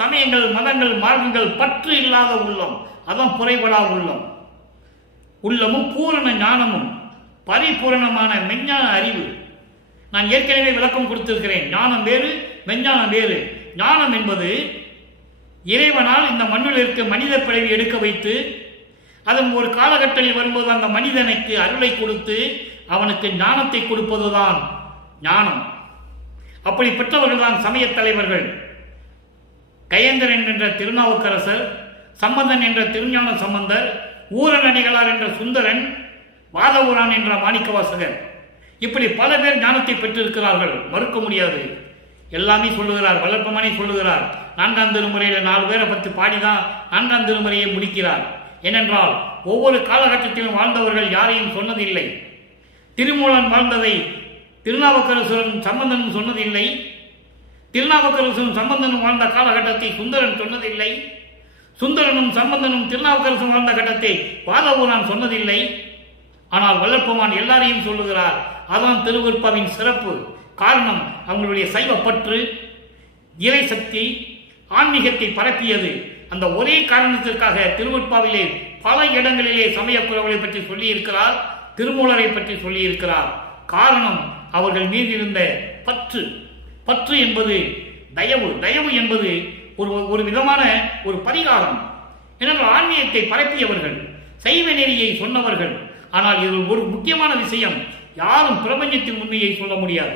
சமயங்கள் மதங்கள் மார்க்கங்கள் பற்று இல்லாத உள்ளம், அதான் குறைபடா உள்ளம். உள்ளமும் பூரண ஞானமும் பரிபூரணமான மெஞ்ஞான அறிவு. நான் ஏற்கனவே விளக்கம் கொடுத்திருக்கிறேன். ஞானம் வேறு, மெஞ்ஞானம் வேறு. ஞானம் என்பது இறைவனால் இந்த மண்ணில் இருக்க மனித பிறவி எடுக்க வைத்து அதன் ஒரு காலகட்டத்தில் வரும்போது அந்த மனிதனுக்கு அருளை கொடுத்து அவனுக்கு ஞானத்தை கொடுப்பதுதான் ஞானம். அப்படி பெற்றவர்கள் தான் சமய தலைவர்கள். கயேந்திரன் என்ற திருநாவுக்கரசர், சம்பந்தன் என்ற திருஞான சம்பந்தர், ஊரநடிகளார் என்ற சுந்தரன், வாதவூரான் என்ற மாணிக்கவாசகர், இப்படி பல பேர் ஞானத்தை பெற்றிருக்கிறார்கள், மறுக்க முடியாது. எல்லாமே சொல்லுகிறார். வளர்ப்பமணி சொல்லுகிறார், 4ஆம் திருமுறையில் 4 பேரை பற்றி பாடிதான் 4ஆம் திருமுறையை முடிக்கிறார். ஏனென்றால் ஒவ்வொரு காலகட்டத்திலும் வாழ்ந்தவர்கள் யாரையும் சொன்னதில்லை. திருமூலன் வாழ்ந்ததை திருநாவுக்கரசரும் சம்பந்தனும் சொன்னதில்லை. திருநாவுக்கரசரும் சம்பந்தனும் வாழ்ந்த காலகட்டத்தை சுந்தரன் சொன்னதில்லை. சுந்தரனும் சம்பந்தனும் திருநாவுக்கரசரும் வாழ்ந்த கட்டத்தை வாதவூரான் சொன்னதில்லை. ஆனால் வளர்ப்பமான் எல்லாரையும் சொல்லுகிறார். அதான் திருவொற்பாவின் சிறப்பு. காரணம், அவங்களுடைய சைவ பற்று, இறை சக்தி, ஆன்மீகத்தை பரப்பியது. அந்த ஒரே காரணத்திற்காக திருவொற்பாவிலே பல இடங்களிலே சமயக்குறவர்களை பற்றி சொல்லியிருக்கிறார், திருமூலரை பற்றி சொல்லியிருக்கிறார். காரணம், அவர்கள் மீது இருந்த பற்று. பற்று என்பது தயவு என்பது ஒரு விதமான ஒரு பரிகாரம். ஏனென்றால் ஆன்மீகத்தை பரப்பியவர்கள், சைவ நெறியை சொன்னவர்கள். ஆனால் இதில் ஒரு முக்கியமான விஷயம், யாரும் பிரபஞ்சத்தின் உண்மையை சொல்ல முடியாது.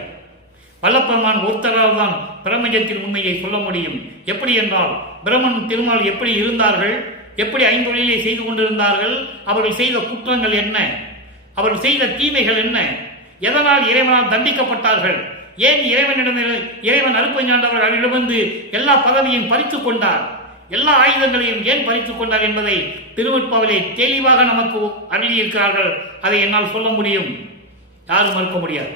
வல்லப்பெருமான் ஒருத்தரால் தான் பிரபஞ்சத்தின் உண்மையை சொல்ல முடியும். எப்படி என்றால், பிரம்மன் திருமால் எப்படி இருந்தார்கள், எப்படி ஐந்தொழிலை செய்து கொண்டிருந்தார்கள், அவர்கள் செய்த குற்றங்கள் என்ன, அவர்கள் செய்த தீமைகள் என்ன, எதனால் இறைவனால் தண்டிக்கப்பட்டார்கள், ஏன் இறைவன் அருட்பெருஞ்ஞாண்டவர்களிடமிருந்து எல்லா பதவியையும் பறித்துக் கொண்டார், எல்லா ஆயுதங்களையும் ஏன் பறித்துக் கொண்டார் என்பதை திருவருட்பாவிலே தெளிவாக நமக்கு அருளியிருக்கிறார்கள். அதை என்னால் சொல்ல முடியும், யாரும் மறுக்க முடியாது.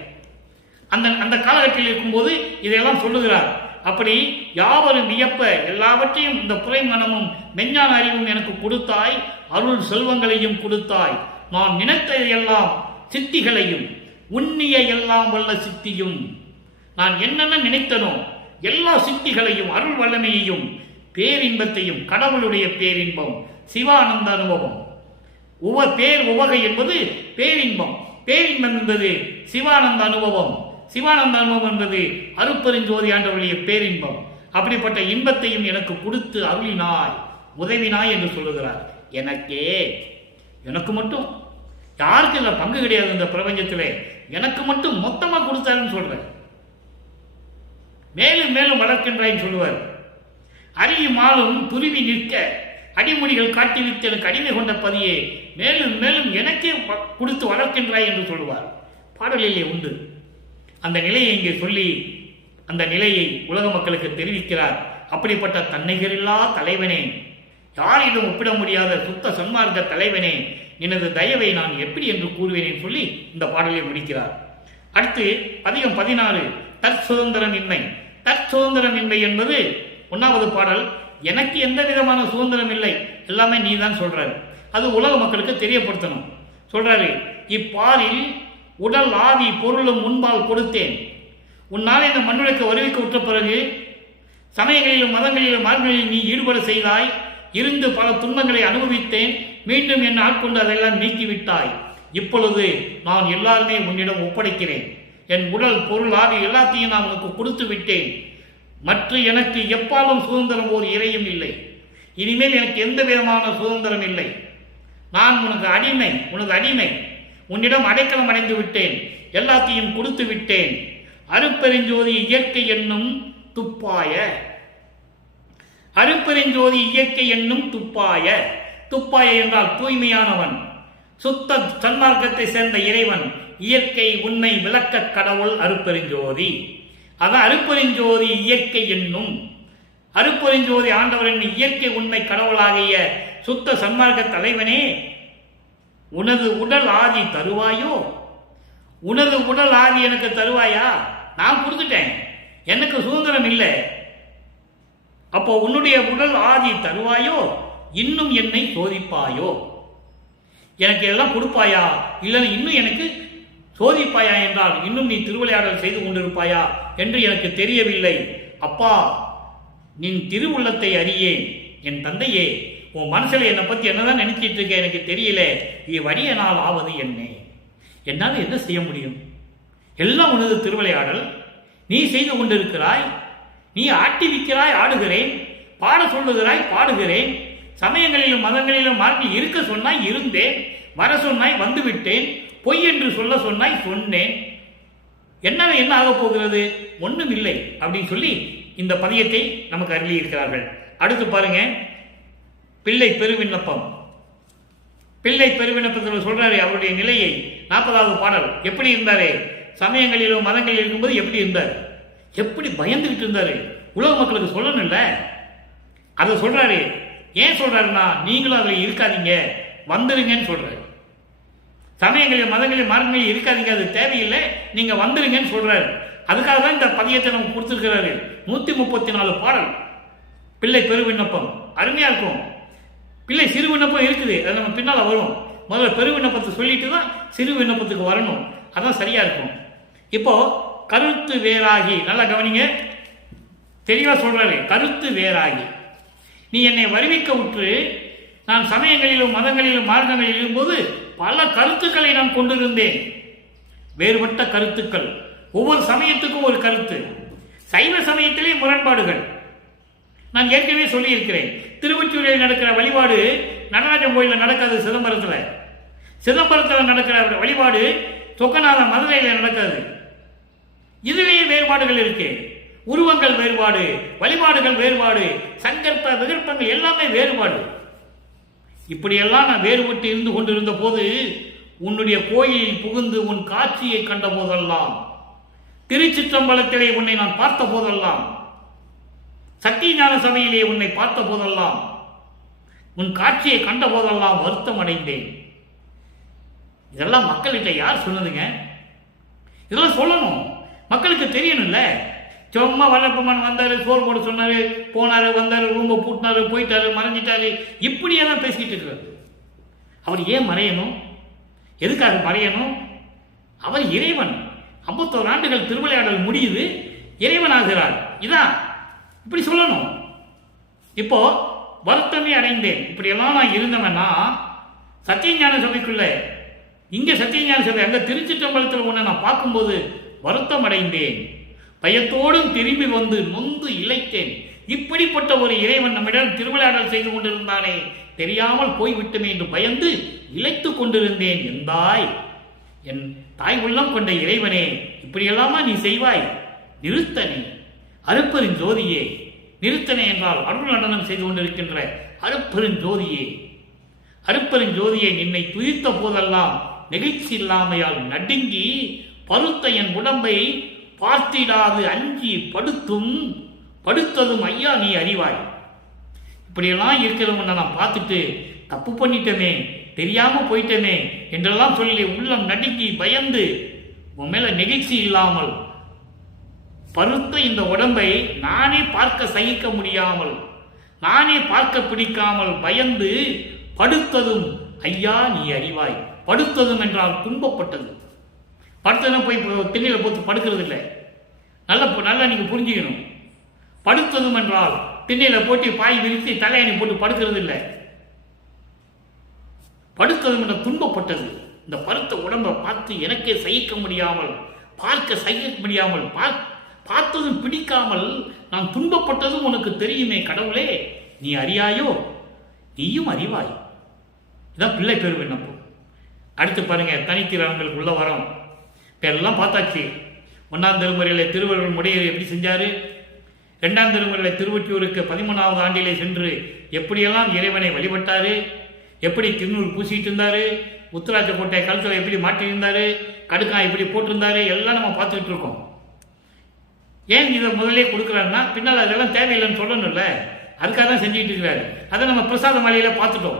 அந்த காலகட்டத்தில் இருக்கும்போது இதையெல்லாம் சொல்லுகிறார். அப்படி யாவரும் வியப்ப எல்லாவற்றையும் இந்த புரை மனமும் மெஞ்ஞான அறிவும் எனக்கு கொடுத்தாய், அருள் செல்வங்களையும் கொடுத்தாய், நான் நினைத்ததையெல்லாம் சித்திகளையும் உன்னிய எல்லாம் வல்ல சித்தியும், நான் என்னென்ன நினைத்தனோ எல்லா சித்திகளையும் அருள் வல்லமையையும் பேரின்பத்தையும், கடவுளுடைய பேரின்பம் சிவானந்த அனுபவம். உவகை என்பது பேரின்பம், பேரின்பம் என்பது சிவானந்த அனுபவம், சிவானந்த அனுபவம் என்பது அருட்பெருஞ்சோதி ஆண்டவருடைய பேரின்பம். அப்படிப்பட்ட இன்பத்தையும் எனக்கு கொடுத்து அருளினாய், உதவினாய் என்று சொல்லுகிறார். எனக்கு மட்டும், யாருக்கு இதில் பங்கு கிடையாது இந்த பிரபஞ்சத்திலே, எனக்கு மட்டும் மொத்தமாக கொடுத்தாருன்னு சொல்றேன். மேலும் மேலும் வளர்க்கின்றாய்ன்னு சொல்லுவார். அறியும் ஆளும் துருவி நிற்க அடிமொழிகள் காட்டிவித்து எனக்கு அடிமை கொண்ட பதியே மேலும் மேலும் எனக்கே கொடுத்து வளர்க்கின்றாய் என்று சொல்லுவார். பாடலிலே உண்டு. அந்த நிலையை இங்கே சொல்லி அந்த நிலையை உலக மக்களுக்கு தெரிவிக்கிறார். அப்படிப்பட்ட தன்னிகரில்லா தலைவனே, யாரிடம் ஒப்பிட முடியாத சுத்த சன்மார்க்க தலைவனே, எனது தயவை நான் எப்படி என்று கூறுவேன் சொல்லி இந்த பாடலை முடிக்கிறார். அடுத்து பதிகம் 16 தற்சுதந்திரமின்மை. தற்சுதந்திரமின்மை என்பது 1வது பாடல். எனக்கு எந்த விதமான சுதந்திரம் இல்லை, எல்லாமே நீ தான் சொல்றாரு. அது உலக மக்களுக்கு தெரியப்படுத்தணும். சொல்றாரு, இப்பாலில் உடல் ஆவி பொருளும் முன்பால் கொடுத்தேன், உன்னால் இந்த மண்ணுலக்கு வருவிக்க விட்ட பிறகு சமயங்களிலும் மதங்களிலும் மார்களிலும் நீ ஈடுபட செய்தாய், இருந்து பல துன்பங்களை அனுபவித்தேன், மீண்டும் என்னை ஆட்கொண்டு அதெல்லாம் நீக்கிவிட்டாய். இப்பொழுது நான் எல்லாருமே உன்னிடம் ஒப்படைக்கிறேன். என் உடல் பொருள் ஆவி எல்லாத்தையும் நான் உனக்கு கொடுத்து விட்டேன். மற்ற எனக்கு எப்பாலும் சுதந்திரம் ஒரு இறையும் இல்லை. இனிமேல் எனக்கு எந்த விதமான சுதந்திரம் இல்லை. நான் உனக்கு அடிமை, உனது அடிமை. உன்னிடம் அடைக்கலம் அடைந்து விட்டேன், எல்லாத்தையும் கொடுத்து விட்டேன். அருட்பெருஞ்சோதி இயற்கை என்னும் துப்பாய. அருட்பெருஞ்சோதி இயற்கை என்னும் துப்பாய. துப்பாய என்றால் தூய்மையானவன், சுத்த சன்மார்க்கத்தை சேர்ந்த இறைவன், இயற்கை உண்மை விளக்க கடவுள் அருட்பெருஞ்சோதி. அதான் அருட்பெருஞ்சோதி இயற்கை என்னும். அருட்பெருஞ்சோதி ஆண்டவரின் இயற்கை உண்மை கடவுளாகிய சுத்த சன்மார்க்க தலைவனே, உனது உடல் ஆதி தருவாயோ? உனது உடல் ஆதி எனக்கு தருவாயா? நான் கொடுத்துட்டேன், எனக்கு சுதந்திரம் இல்லை. அப்போ உன்னுடைய உடல் ஆதி தருவாயோ? இன்னும் என்னை சோதிப்பாயோ? எனக்கு இதெல்லாம் கொடுப்பாயா, இல்லைன்னா இன்னும் எனக்கு சோதிப்பாயா என்றால் இன்னும் நீ திருவிளையாடல் செய்து கொண்டிருப்பாயா என்று எனக்கு தெரியவில்லை. அப்பா, நின் திருவுள்ளத்தை அறியேன். என் தந்தையே, உன் மனசில் என்னை பற்றி என்னதான் நினைச்சிட்டு இருக்க எனக்கு தெரியல. இவ்வடிய நாள் ஆவது என்ன? என்னால் என்ன செய்ய முடியும்? எல்லாம் உனது திருவிளையாடல், நீ செய்து கொண்டிருக்கிறாய். நீ ஆட்டிவிக்கிறாய், ஆடுகிறேன். பாட சொல்லுகிறாய், பாடுகிறேன். சமயங்களிலும் மதங்களிலும் மார்க்கி இருக்க சொன்னாய், இருந்தேன். வர சொன்னாய், வந்துவிட்டேன். பொய் என்று சொல்ல சொன்னாய், சொன்னேன். என்ன ஆக போகிறது? ஒன்றும் இல்லை அப்படின்னு சொல்லி இந்த பதியத்தை நமக்கு அருளி இருக்கிறார்கள். அடுத்து பாருங்க, பிள்ளை பெருவிண்ணப்பம். பிள்ளை பெருவிண்ணப்பத்தில் சொல்றாரு அவருடைய நிலையை. 40வது பாடல். எப்படி இருந்தாரு? சமயங்களிலும் மதங்களில் இருக்கும்போது எப்படி இருந்தார்? எப்படி பயந்துகிட்டு இருந்தாரு? உலக மக்களுக்கு சொல்லணும்ல, அதை சொல்றாரு. ஏன் சொல்றாருன்னா, நீங்களும் அதில் இருக்காதீங்க, வந்துருங்கன்னு சொல்றாரு. சமயங்களில் மதங்களில் மார்க்கங்களில் இருக்காதீங்க, அது தேவையில்லை, நீங்க வந்துருங்கன்னு சொல்றாரு. அதுக்காக தான் இந்த பதியத்தை நமக்கு கொடுத்துருக்கிறாரு. 134 பாடல் பிள்ளை பெருவிண்ணப்பம். அருமையா இருக்கும். பிள்ளை சிறு விண்ணப்பம் இருக்குது, அது நம்ம பின்னால் வரும். முதல்ல பெரு விண்ணப்பத்தை சொல்லிட்டு தான் சிறு விண்ணப்பத்துக்கு வரணும், அதான் சரியா இருக்கும். இப்போ கருத்து வேறாகி, நல்லா கவனிங்க, தெளிவா சொல்றாரு. கருத்து வேறாகி, நீ என்னை வருவிக்க விட்டு நான் சமயங்களிலும் மதங்களிலும் மார்க்கங்களில் இருக்கும்போது பல கருத்துக்களை நான் கொண்டிருந்தேன். வேறுபட்ட கருத்துக்கள், ஒவ்வொரு சமயத்துக்கும் ஒரு கருத்து. சைவ சமயத்திலே முரண்பாடுகள் நான் ஏற்கனவே சொல்லி இருக்கிறேன். திருவொற்றியூரில் நடக்கிற வழிபாடு நடராஜன் கோயிலில் நடக்காது, சிதம்பரத்தில் நடக்கிற வழிபாடு சொக்கநாத மதுரையில் நடக்காது. இதிலேயே வேறுபாடுகள் இருக்கு. உருவங்கள் வேறுபாடு, வழிபாடுகள் வேறுபாடு, சங்கற்ப விகற்பங்கள் எல்லாமே வேறுபாடு. இப்படியெல்லாம் நான் வேறுபட்டு இருந்து கொண்டிருந்த போது உன்னுடைய கோயிலில் புகுந்து உன் காட்சியை கண்ட போதெல்லாம், திருச்சிற்றம்பலத்திலே உன்னை நான் பார்த்த போதெல்லாம், சத்தியஞான சபையிலே உன்னை பார்த்த போதெல்லாம், உன் காட்சியை கண்ட போதெல்லாம் வருத்தம் அடைந்தேன். இதெல்லாம் மக்கள்கிட்ட யார் சொன்னதுங்க? இதெல்லாம் சொல்லணும், மக்களுக்கு தெரியணும்ல. சும்மா வல்லப்பம்மன் வந்தாரு, சோறு போட சொன்னாரு, போனாரு, வந்தாரு, ரூம்பை பூட்டினாரு, போயிட்டாரு, மறைஞ்சிட்டாரு, இப்படியெல்லாம் பேசிக்கிட்டு இருக்கிறாரு. அவர் ஏன் மறையணும்? எதுக்காக மறையணும்? அவர் இறைவன். 51 ஆண்டுகள் திருவிளையாடல் முடியுது, இறைவன் ஆகிறார். இதான் இப்படி சொல்லணும். இப்போ வருத்தமே அடைந்தேன். இப்படியெல்லாம் நான் இருந்தவன்னா சத்தியஞான சபைக்குள்ள, இங்க சத்தியஞான சபை, அங்க திருச்சிற்றம்பலத்தில் உன்னை நான் பார்க்கும்போது வருத்தம் அடைந்தேன். பயத்தோடும் திரும்பி வந்து நொந்து இழைத்தேன். இப்படிப்பட்ட ஒரு இறைவன் நம்மிடம் திருவிளையாடல் செய்து கொண்டிருந்தானே, தெரியாமல் போய்விட்டுமே என்று பயந்து இழைத்து கொண்டிருந்தேன். எந்தாய், என் தாய் உள்ளம் கொண்ட இறைவனே, இப்படியெல்லாமா நீ செய்வாய்? நிறுத்தனே, அருட்பெருஞ்சோதியே. நிறுத்தனே என்றால் அருள் நடனம் செய்து கொண்டிருக்கின்ற அருட்பெருஞ்சோதியே. அருட்பெருஞ்சோதியை நின்னை துதித்த போதெல்லாம் நெகிழ்ச்சி இல்லாமையால் நடுங்கி பருத்த என் உடம்பை பார்த்திடாது அஞ்சி படுத்ததும் ஐயா நீ அறிவாய். இப்படியெல்லாம் இருக்கிறவங்க நான் பார்த்துட்டு தப்பு பண்ணிட்டமே, தெரியாம போயிட்டமே என்றெல்லாம் சொல்லி உள்ளம் நடுங்கி பயந்து உன் மேல நெகிழ்ச்சி இல்லாமல் பருத்த இந்த உடம்பை நானே பார்க்க சகிக்க முடியாமல், நானே பார்க்க பிடிக்காமல் பயந்து படுத்ததும் ஐயா நீ அறிவாய். படுத்ததும் என்றால் துன்பப்பட்டது. படுத்ததும் போய் திண்ணையில் போட்டு படுக்கிறது இல்லை. நல்லா நீங்க புரிஞ்சுக்கணும். படுத்ததும் என்றால் திண்ணையில் போட்டு பாய் விரித்து தலையணி போட்டு படுக்கிறது இல்லை. படுத்ததும் என்ற துன்பப்பட்டது. இந்த பருத்த உடம்பை பார்த்து எனக்கே சகிக்க முடியாமல், பார்க்க சகிக்க முடியாமல், பார்த்ததும் பிடிக்காமல் நான் துன்பப்பட்டதும் உனக்கு தெரியுமே கடவுளே, நீ அறியாயோ? நீயும் அறிவாய். இதான் பிள்ளை பேர் விண்ணப்பம். அடுத்து பாருங்க, தனித்திறங்களுக்கு உள்ள வரோம். பேரெல்லாம் பார்த்தாச்சு. 1ஆம் திருமுறையில் திருவள்ளுவர் முடையர் எப்படி செஞ்சாரு, 2ஆம் திருமுறையில் திருவொற்றியூருக்கு 13வது ஆண்டிலே சென்று எப்படியெல்லாம் இறைவனை வழிபட்டாரு, எப்படி திருநூறு பூசிட்டு இருந்தாரு, உத்தராட்ச கோட்டை கழுத்தில் எப்படி மாட்டியிருந்தாரு, கடுக்காய் எப்படி போட்டிருந்தாரு, எல்லாம் நம்ம பார்த்துக்கிட்டு இருக்கோம். ஏன் இதை முதலே கொடுக்குறாருன்னா பின்னால் அதெல்லாம் தேவையில்லைன்னு சொல்லணும்ல, அதுக்காக தான் செஞ்சுக்கிட்டு இருக்கிறாரு. அதை நம்ம பிரசாத மாலையில பார்த்துட்டோம்.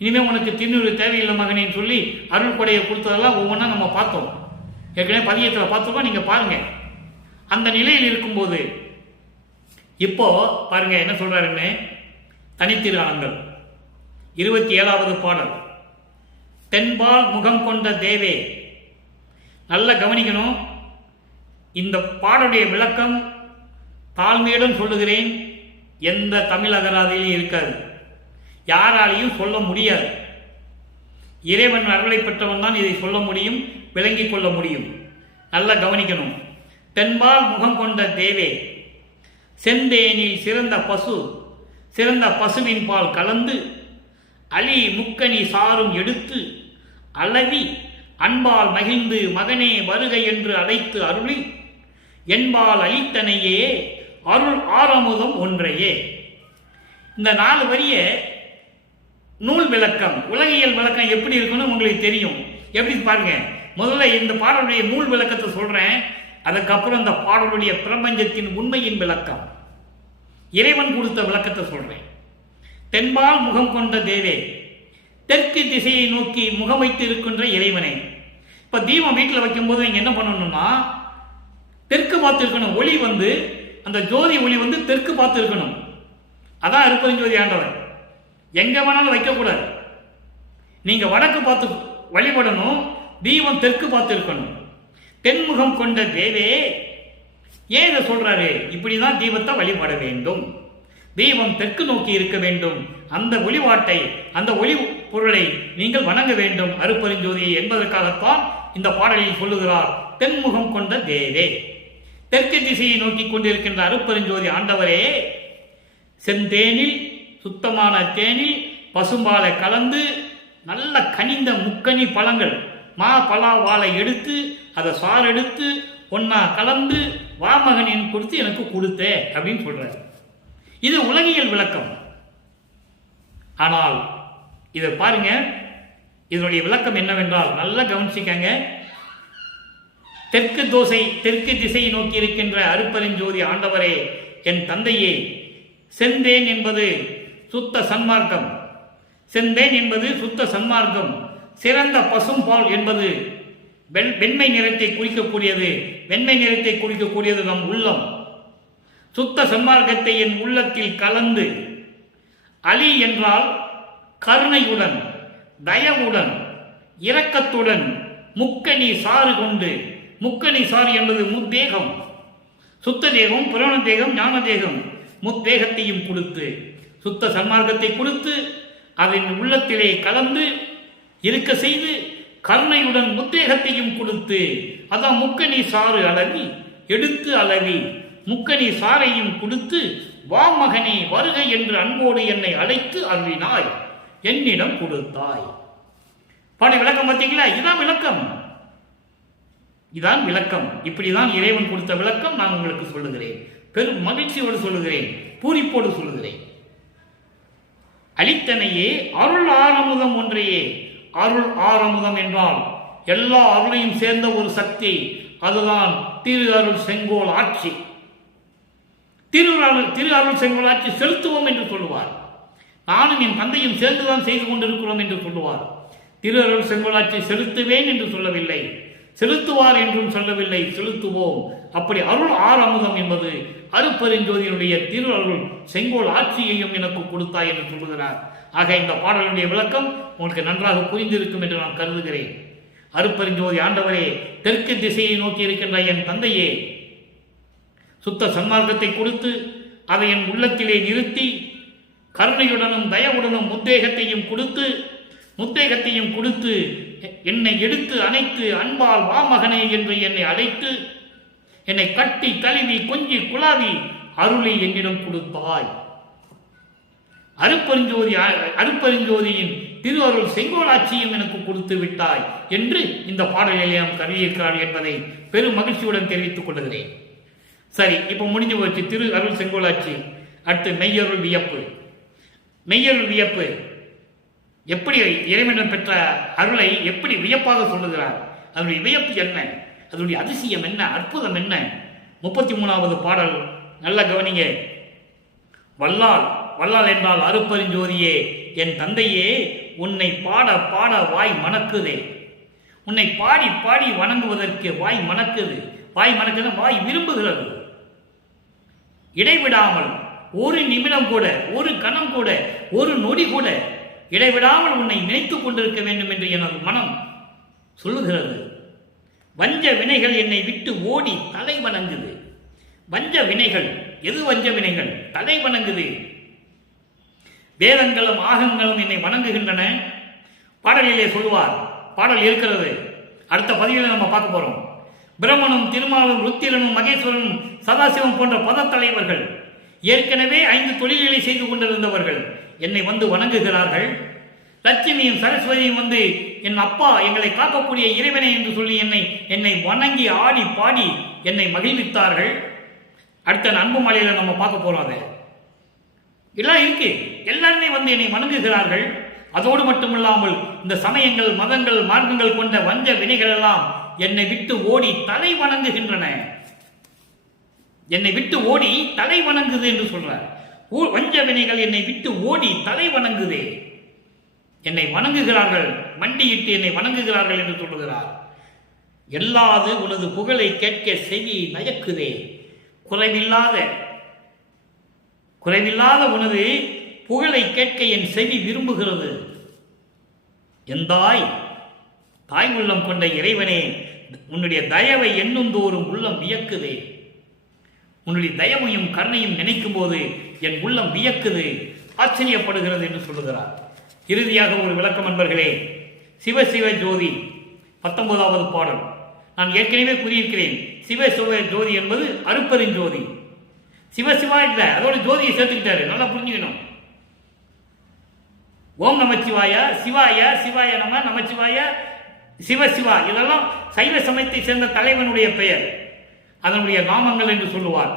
இனிமேல் உனக்கு திருநூறு தேவையில்லை மகனேன்னு சொல்லி அருள் கொடையை கொடுத்ததெல்லாம் ஒவ்வொன்றா நம்ம பார்த்தோம். ஏற்கனவே பதியத்தில் பார்த்துருக்கோம், நீங்க பாருங்க. அந்த நிலையில் இருக்கும்போது இப்போ பாருங்க என்ன சொல்றாருன்னு, தனித்திருநாமங்கள் 27வது பாடல். தென்பால் முகம் கொண்ட தேவே. நல்ல கவனிக்கணும். இந்த பாடலுடைய விளக்கம் தாழ்மையுடன் சொல்லுகிறேன், எந்த தமிழ் அகராதியிலும் இருக்காது, யாராலையும் சொல்ல முடியாது. இறைவன் அருளை பெற்றவன் தான் இதை சொல்ல முடியும், விளங்கிக் கொள்ள முடியும். நல்லா கவனிக்கணும். தென்பால் முகம் கொண்ட தேவே, செந்தேனில் சிறந்த பசு, சிறந்த பசுவின் பால் கலந்து அலி முக்கனி சாரும் எடுத்து அளவி அன்பால் மகிழ்ந்து மகனே வருக என்று அழைத்து அருளி என்பால் அளித்தனையே அருள் ஆரமுதம் ஒன்றையே. இந்த 4 வரிய நூல் விளக்கம், உலகியல் விளக்கம் எப்படி இருக்குன்னு உங்களுக்கு தெரியும். எப்படி பாருங்க. முதல்ல இந்த பாடலுடைய நூல் விளக்கத்தை சொல்றேன், அதுக்கப்புறம் இந்த பாடலுடைய பிரபஞ்சத்தின் உண்மையின் விளக்கம், இறைவன் கொடுத்த விளக்கத்தை சொல்றேன். தென்பால் முகம் கொண்ட தேவே, தெற்கு திசையை நோக்கி முகம் வைத்து இருக்கின்ற இறைவனை. இப்ப தீபம் வீட்டில் வைக்கும் போது நீங்க என்ன பண்ணணும்னா தெற்கு பார்த்து இருக்கணும். ஒளி அந்த ஜோதி ஒளி தெற்கு பார்த்து இருக்கணும். அதான் அருட்பெருஞ்சோதி ஆண்டவர். எங்க வேணாலும் வைக்கக்கூடாது. நீங்க வடக்கு பார்த்து வழிபடணும், தீபம் தெற்கு பார்த்து இருக்கணும். தென்முகம் கொண்ட தேவே, ஏன் இதை சொல்றாரு? இப்படிதான் தீபத்தை வழிபட வேண்டும். தீபம் தெற்கு நோக்கி இருக்க வேண்டும். அந்த ஒளிவாட்டை, அந்த ஒளி பொருளை நீங்கள் வணங்க வேண்டும் அருட்பெருஞ்சோதியை என்பதற்காகத்தான் இந்த பாடலில் சொல்லுகிறார். தென்முகம் கொண்ட தேவே, தெற்கு திசையை நோக்கி கொண்டிருக்கின்ற அருட்பெருஞ்சோதி ஆண்டவரே, செந்தேனில், சுத்தமான தேனில் பசும்பாலை கலந்து நல்ல கனிந்த முக்கனி பழங்கள், மா பலா வாழை எடுத்து அதை சாறு எடுத்து ஒன்னா கலந்து வாமகனின் கொடுத்து எனக்கு கொடுத்த அப்படின்னு சொல்றாரு. இது உலகியல் விளக்கம். ஆனால் இதை பாருங்க, இதனுடைய விளக்கம் என்னவென்றால் நல்லா கவனிச்சுக்கங்க. தெற்கு திசையை நோக்கி இருக்கின்ற அருட்பெருஞ்சோதி ஆண்டவரே, என் தந்தையே, செந்தேன் என்பது சுத்த சன்மார்க்கம். செந்தேன் என்பது சுத்த சன்மார்க்கம். சிறந்த பசும்பால் என்பது வெண்மை நிறத்தை குறிக்கக்கூடியது. வெண்மை நிறத்தை குறிக்கக்கூடியது நம் உள்ளம். சுத்த சன்மார்க்கத்தை என் உள்ளத்தில் கலந்து, அலி என்றால் கருணையுடன், தயவுடன், இரக்கத்துடன், முக்கணி சாறு கொண்டு, முக்கணி சாறு என்பது முத்தேகம், சுத்த தேகம், புராண தேகம், ஞான தேகம், முத்தேகத்தையும் கொடுத்து, சுத்த சன்மார்க்கத்தை கொடுத்து, அதன் உள்ளத்திலே கலந்து இருக்க செய்து, கருணையுடன் முத்தேகத்தையும் கொடுத்து, அதான் முக்கணி சாறு அளவி எடுத்து அளவி முக்கணி சாரையும் கொடுத்து, வா மகனே வருக என்று அன்போடு என்னை அழைத்து அருளினாய், என்னிடம் கொடுத்தாய். பாட விளக்கம் பார்த்தீங்களா? இதுதான் விளக்கம், இதான் விளக்கம். இப்படிதான் இறைவன் கொடுத்த விளக்கம் நான் உங்களுக்கு சொல்லுகிறேன். பெரும் மகிழ்ச்சியோடு சொல்லுகிறேன், பூரிப்போடு சொல்லுகிறேன். அளித்தனையே அருள் ஆரமுதம் ஒன்றையே. அருள் ஆரமுதம் என்றால் எல்லா அருளையும் சேர்ந்த ஒரு சக்தி, அதுதான் திரு அருள் செங்கோல் ஆட்சி. திரு அருள் செங்கோல் ஆட்சி செலுத்துவோம் என்று சொல்லுவார். நானும் என் தந்தையும் சேர்ந்துதான் செய்து கொண்டிருக்கிறோம் என்று சொல்லுவார். திரு அருள் செங்கோல் ஆட்சி செலுத்துவேன் என்று சொல்லவில்லை, செலுத்துவார் என்றும் சொல்லவில்லை, செலுத்துவோம். அப்படி அருள் ஆரமுதம் என்பது அருட்பெருஞ்சோதியினுடைய திரு அருள் செங்கோல் ஆட்சியையும் எனக்கு கொடுத்தாய் என்று சொல்லுகிறார். ஆக இந்த பாடலுடைய விளக்கம் உங்களுக்கு நன்றாக புரிந்திருக்கும் என்று நான் கருதுகிறேன். அருட்பெருஞ்சோதி ஆண்டவரே, தெற்கு திசையை நோக்கி இருக்கின்ற என் தந்தையே, சுத்த சன்மார்க்கத்தை கொடுத்து அதை என் உள்ளத்திலே நிறுத்தி, கருணையுடனும் தயவுடனும் முத்தேகத்தையும் கொடுத்து என்னை எடுத்து அணைத்து அன்பால் வா மகனே என்று என்னை அழைத்து, என்னை கட்டி கழுவி கொஞ்சி குழாவி அருளை என்னிடம் கொடுத்தாய். அருட்பெருஞ்சோதியின் திரு அருள் செங்கோலாட்சியும் எனக்கு கொடுத்து விட்டாய் என்று இந்த பாடலிலே நாம் கருதியிருக்கிறார் என்பதை பெரும் மகிழ்ச்சியுடன் தெரிவித்துக் கொள்கிறேன். சரி, இப்ப முடிஞ்சு போச்சு திரு அருள் செங்கோலாட்சி. அடுத்து மெய்யருள் வியப்பு. மெய்யருள் வியப்பு எப்படி இறைவனிடம் பெற்ற அருளை எப்படி வியப்பாக சொல்லுகிறார்? அதனுடைய வியப்பு என்ன? அதனுடைய அதிசயம் என்ன? அற்புதம் என்ன? 33வது பாடல் நல்ல கவனிங்க. வல்லால் என்றால் அருட்பெருஞ்சோதியே, என் தந்தையே, உன்னை பாட பாட வாய் மணக்குதே. உன்னை பாடி பாடி வணங்குவதற்கு வாய் மணக்குது. வாய் மணக்குது, வாய் விரும்புகிறது. இடைவிடாமல் ஒரு நிமிடம் கூட, ஒரு கணம் கூட, ஒரு நொடி கூட இடைவிடாமல் உன்னை நினைத்துக் கொண்டிருக்க வேண்டும் என்று எனது மனம் சொல்லுகிறது. வஞ்ச வினைகள் என்னை விட்டு ஓடி தலை வணங்குது. வஞ்ச வினைகள், எது வஞ்ச வினைகள்? தலை வணங்குது. வேதங்களும் ஆகங்களும் என்னை வணங்குகின்றன. பாடலிலே சொல்லுவார், பாடல் இருக்கிறது, அடுத்த பதிவில் நம்ம பார்க்க போறோம். பிரம்மனும் திருமாலும் ருத்திரனும் மகேஸ்வரனும் சதாசிவம் போன்ற பதத்தலைவர்கள் ஏற்கனவே 5 தொழில்களை செய்து கொண்டிருந்தவர்கள் என்னை வந்து வணங்குகிறார்கள். லட்சுமியும் சரஸ்வதியும் வந்து என் அப்பா, எங்களை காக்கக்கூடிய இறைவனை என்று சொல்லி என்னை வணங்கி ஆடி பாடி என்னை மகிழ்வித்தார்கள். அடுத்த அன்பு மலையில நம்ம பார்க்க போறோம். அதை எல்லாம் இருக்கு, எல்லாருமே வந்து என்னை வணங்குகிறார்கள். அதோடு மட்டுமில்லாமல் இந்த சமயங்கள், மதங்கள், மார்க்கங்கள் கொண்ட வஞ்ச வினைகள் எல்லாம் என்னை விட்டு ஓடி தலை வணங்குகின்றன. என்னை விட்டு ஓடி தலை வணங்குது என்று சொல்றார். வஞ்ச வினைகள் என்னை விட்டு ஓடி தலை வணங்குதே. என்னை வணங்குகிறார்கள், மண்டியிட்டு என்னை வணங்குகிறார்கள் என்று சொல்லுகிறார். எல்லாது உனது புகழை கேட்க செவி நயக்குதே. குறைவில்லாத உனது புகழை கேட்க என் செவி விரும்புகிறது. எந்தாய், தாய் உள்ளம் கொண்ட இறைவனே, உன்னுடைய தயவை எண்ணும் தோறும் உள்ளம் வியக்குதே. உன்னுடைய தயவையும் கருணையும் நினைக்கும் போது என் உள்ளம் வியக்குது, ஆச்சரியப்படுகிறது என்று சொல்லுகிறார். இறுதியாக ஒரு விளக்கம் நண்பர்களே. சிவசிவ ஜோதி 19வது பாடல். நான் ஏற்கனவே கூறியிருக்கிறேன், சிவசிவ ஜோதி என்பது அருட்பெருஞ்சோதி. சிவசிவா இல்லை, அதோட ஜோதியை சேர்த்துக்கிட்டாரு, நல்லா புரிஞ்சுக்கணும். ஓம் நமச்சிவாய, சிவாய, சிவாய நம, நமச்சிவாய, சிவசிவா, இதெல்லாம் சைவ சமயத்தை சேர்ந்த தலைவனுடைய பெயர், அதனுடைய நாமங்கள் என்று சொல்லுவார்.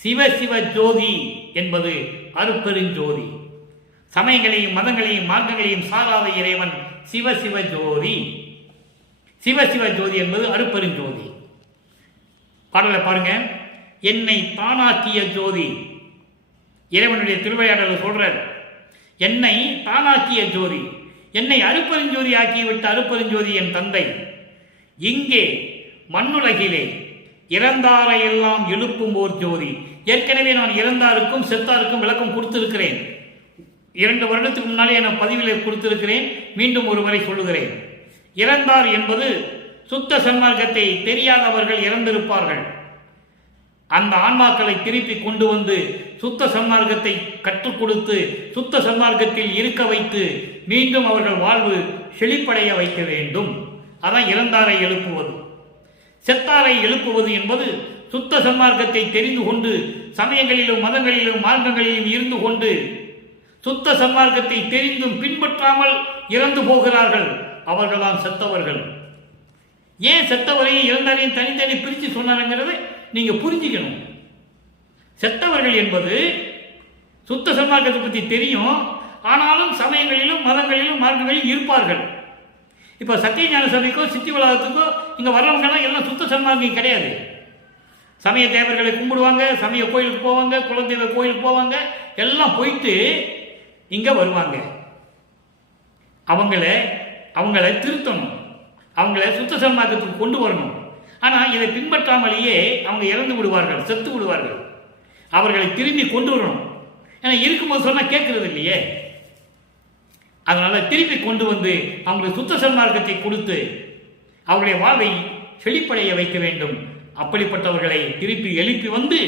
சிவசிவ ஜோதி என்பது அருட்பெருஞ்சோதி. சமயங்களையும் மதங்களையும் மார்க்கங்களையும் சாராத இறைவன் சிவசிவ ஜோதி. சிவசிவ ஜோதி என்பது அருட்பெருஞ்சோதி. பாடலை பாருங்க. என்னை தானாக்கிய ஜோதி. இறைவனுடைய திருவிளையாடல் சொல்றார், என்னை தானாக்கிய ஜோதி, என்னை அருட்பெருஞ்சோதி ஆக்கிவிட்ட அருட்பெருஞ்சோதி என் தந்தை. இங்கே மண்ணுலகிலே இறந்தாரை எல்லாம் எழுப்பும் ஓர் ஜோதி. ஏற்கனவே நான் இறந்தாருக்கும் செத்தாருக்கும் விளக்கம் கொடுத்திருக்கிறேன். 2 வருடத்துக்கு முன்னாலே நான் பதிவில் கொடுத்திருக்கிறேன். மீண்டும் ஒரு முறை சொல்லுகிறேன். இறந்தார் என்பது சுத்த சன்மார்க்கத்தை தெரியாதவர்கள் இறந்திருப்பார்கள். அந்த ஆன்மாக்களை திருப்பி கொண்டு வந்து சுத்த சன்மார்க்கத்தை கற்றுக் கொடுத்து சுத்த சன்மார்க்கத்தில் இருக்க வைத்து மீண்டும் அவர்கள் வாழ்வு செழிப்படைய வைக்க வேண்டும். அதான் இறந்தாரை எழுப்புவது. செத்தாரை எழுப்புவது என்பது சுத்த சன்மார்க்கத்தை தெரிந்து கொண்டு சமயங்களிலும் மதங்களிலும் மார்க்கங்களிலும் இருந்து கொண்டு சுத்த சன்மார்க்கத்தை தெரிந்தும் பின்பற்றாமல் இறந்து போகிறார்கள். அவர்கள்தான் செத்தவர்கள். ஏன் செத்தவரையும் இறந்தாரையும் தனித்தனி பிரித்து சொன்னாருங்கிறத நீங்க புரிஞ்சுக்கணும். செத்தவர்கள் என்பது சுத்த சன்மார்க்கத்தை பற்றி தெரியும், ஆனாலும் சமயங்களிலும் மதங்களிலும் மார்க்கங்களிலும் இருப்பார்கள். இப்போ சத்தியஞான சபைக்கோ சித்தி வளாகத்துக்கோ இங்க வர்றவங்கலாம் எல்லாம் சுத்த சன்மார்க்கம் கிடையாது. சமய தேவர்களை கும்பிடுவாங்க, சமய கோயிலுக்கு போவாங்க, குலதெய்வ கோயிலுக்கு போவாங்க, எல்லாம் போயிட்டு இங்க வருவாங்க. அவங்கள திருத்தணும், அவங்கள சுத்த சன்மார்க்கத்துக்கு கொண்டு வரணும். ஆனால் இதை பின்பற்றாமலேயே அவங்க இறந்து விடுவார்கள், செத்து விடுவார்கள். அவர்களை திரும்பி கொண்டு வரணும். ஏன்னா இருக்கும்போது சொன்னால் கேட்கறது இல்லையே. அதனால திருப்பி கொண்டு வந்து அவங்களுக்கு சுத்த சன்மார்க்கத்தை கொடுத்து அவருடைய வாழ்வை செழிப்படைய வைக்க வேண்டும். அப்படிப்பட்டவர்களை திருப்பி எழுப்பி வந்து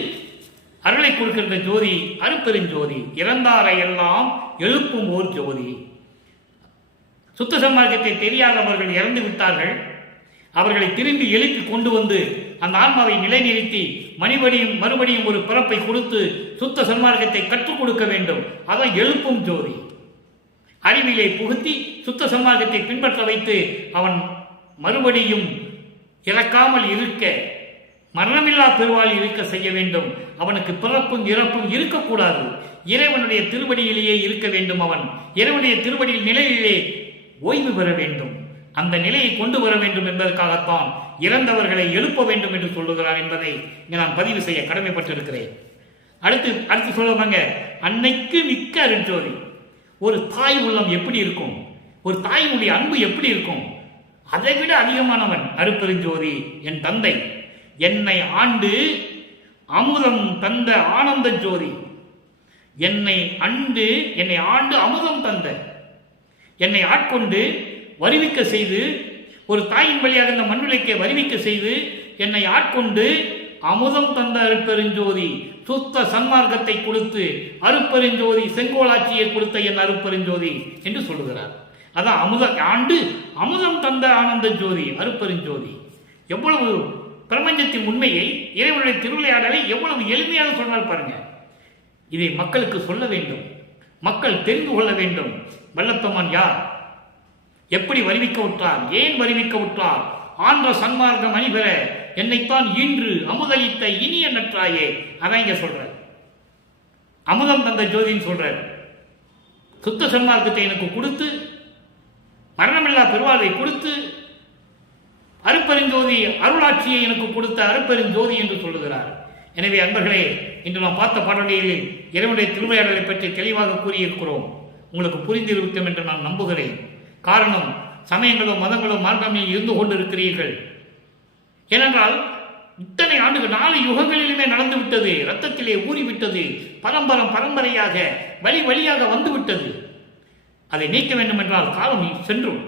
அருளை கொடுக்கின்ற ஜோதி அருட்பெருஞ்சோதி. இறந்தாரை எல்லாம் எழுப்பும் ஓர் ஜோதி. சுத்த சன்மார்க்கத்தை தெரியாதவர்கள் இறந்து விட்டார்கள். அவர்களை திரும்பி எழுப்பி கொண்டு வந்து அந்த ஆன்மாவை நிலைநிறுத்தி மறுபடியும் ஒரு பிறப்பை கொடுத்து சுத்த சன்மார்க்கத்தை கற்றுக் கொடுக்க வேண்டும். அதான் எழுப்பும் ஜோதி. அறிவிலை புகுத்தி சுத்த சன்மார்க்கத்தை பின்பற்ற வைத்து அவன் மறுபடியும் இறக்காமல் இருக்க, மரணமில்லா பெருவாள் இருக்க செய்ய வேண்டும். அவனுக்கு பிறப்பும் இறப்பும் இருக்கக்கூடாது. இறைவனுடைய திருவடியிலேயே இருக்க வேண்டும். அவன் இறைவனுடைய திருவடியில் நிலையிலே ஓய்வு பெற வேண்டும். அந்த நிலையை கொண்டு வர வேண்டும் என்பதற்காகத்தான் இறந்தவர்களை எழுப்ப வேண்டும் என்று சொல்லுகிறார் என்பதை இங்கே நான் பதிவு செய்ய கடமைப்பட்டிருக்கிறேன். அடுத்து சொல்லுவாங்க, அன்னைக்கு மிக்க அருட்ஜோதி. ஒரு தாய் உள்ளம் எப்படி இருக்கும், ஒரு தாயினுடைய அன்பு எப்படி இருக்கும், அதை விட அதிகமானவன் அருட்பெருஞ்சோதி என் தந்தை. என்னை ஆண்டு அமுதம் தந்த ஆனந்த ஜோதி. என்னை ஆண்டு அமுதம் தந்த, என்னை ஆட்கொண்டு வருவிக்க செய்து, ஒரு தாயின் வழியாக இந்த மண்ணுலைக்கே வருவிக்க செய்து என்னை ஆட்கொண்டு அமுதம் தந்த அருட்பெருஞ்சோதி, சுத்த சன்மார்க்கத்தை கொடுத்து அருட்பெருஞ்சோதி செங்கோலாட்சியை கொடுத்த என் அருட்பெருஞ்சோதி என்று சொல்லுகிறார். அதான் அமுதம் தந்த ஆனந்த ஜோதி அருட்பெருஞ்சோதி. எவ்வளவு பிரபஞ்சத்தின் உண்மையை, இறைவனுடைய திருவிளையாடலை எவ்வளவு எளிமையாக சொன்னால் பாருங்க. இதை மக்களுக்கு சொல்ல வேண்டும், மக்கள் தெரிந்து கொள்ள வேண்டும். வல்லத்தமான் யார், எப்படி வருவிக்க விட்டார், ஏன் வருவிக்க விட்டார், ஆன்ற சன்மார்க்கம் அணிபெற என்னைத்தான் இன்று அமுதளித்த இனிய நற்றாயே. அதான் இங்க சொல்ற அமுதம் தந்த ஜோதின்னு சொல்ற. சுத்த சன்மார்க்கத்தை எனக்கு கொடுத்து மரணமில்லா பெருவாழ்வை கொடுத்து அருட்பெருஞ்சோதி அருளாட்சியை எனக்கு கொடுத்த அருட்பெருஞ்சோதி என்று சொல்லுகிறார். எனவே அன்பர்களே, இன்று நாம் பார்த்த பாடலில் இறைவனுடைய திருவிளையாடலை பற்றி தெளிவாக கூறியிருக்கிறோம். உங்களுக்கு புரிந்திருக்கும் என்று நான் நம்புகிறேன். காரணம், சமயங்களும் மதங்களும் மார்க்கங்களில் இருந்து கொண்டிருக்கிறீர்கள். ஏனென்றால் இத்தனை ஆண்டுகள் 4 யுகங்களிலுமே நடந்துவிட்டது, இரத்தத்திலே ஊறிவிட்டது, பரம்பரையாக வழியாக வந்துவிட்டது. அதை நீக்க வேண்டும் என்றால் காலம் சென்றும்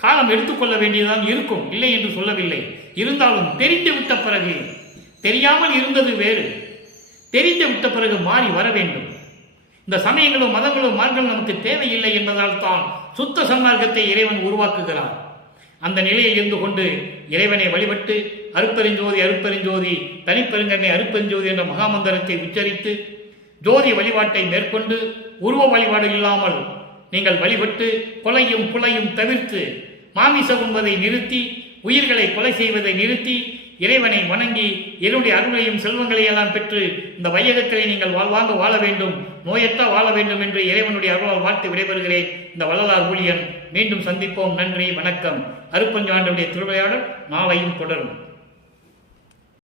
காலம் எடுத்துக்கொள்ள வேண்டியதான் இருக்கும், இல்லை என்று சொல்லவில்லை. இருந்தாலும் தெரிந்து விட்ட பிறகு, தெரியாமல் இருந்தது வேறு, தெரிந்து விட்ட பிறகு மாறி வர வேண்டும். இந்த சமயங்களும் மதங்களும் மார்க்கம் நமக்கு தேவையில்லை என்பதால் தான் சுத்த சன்மார்க்கத்தை இறைவன் உருவாக்குகிறார். அந்த நிலையில் இருந்து கொண்டு இறைவனை வழிபட்டு அருட்பெருஞ்சோதி தனிப்பெருங்கண்ணை அருட்பெருஞ்சோதி என்ற மகாமந்திரத்தை உச்சரித்து ஜோதி வழிபாட்டை மேற்கொண்டு உருவ வழிபாடு இல்லாமல் நீங்கள் வழிபட்டு கொலையும் தவிர்த்து மாமிச உண்பதை நிறுத்தி, உயிர்களை கொலை செய்வதை நிறுத்தி, இறைவனை வணங்கி என்னுடைய அருளையும் செல்வங்களையும் எல்லாம் பெற்று இந்த வையகத்திலே நீங்கள் வாழ்வாங்க வாழ வேண்டும், நோயற்ற வாழ வேண்டும் என்று இறைவனுடைய அருளால் வாழ்த்து விடைபெறுகிறேன். இந்த வள்ளலார் ஊழியன். மீண்டும் சந்திப்போம். நன்றி, வணக்கம். அருப்பஞ்சாண்டனுடைய திருவிளையாடல் நாளையும் தொடரும்.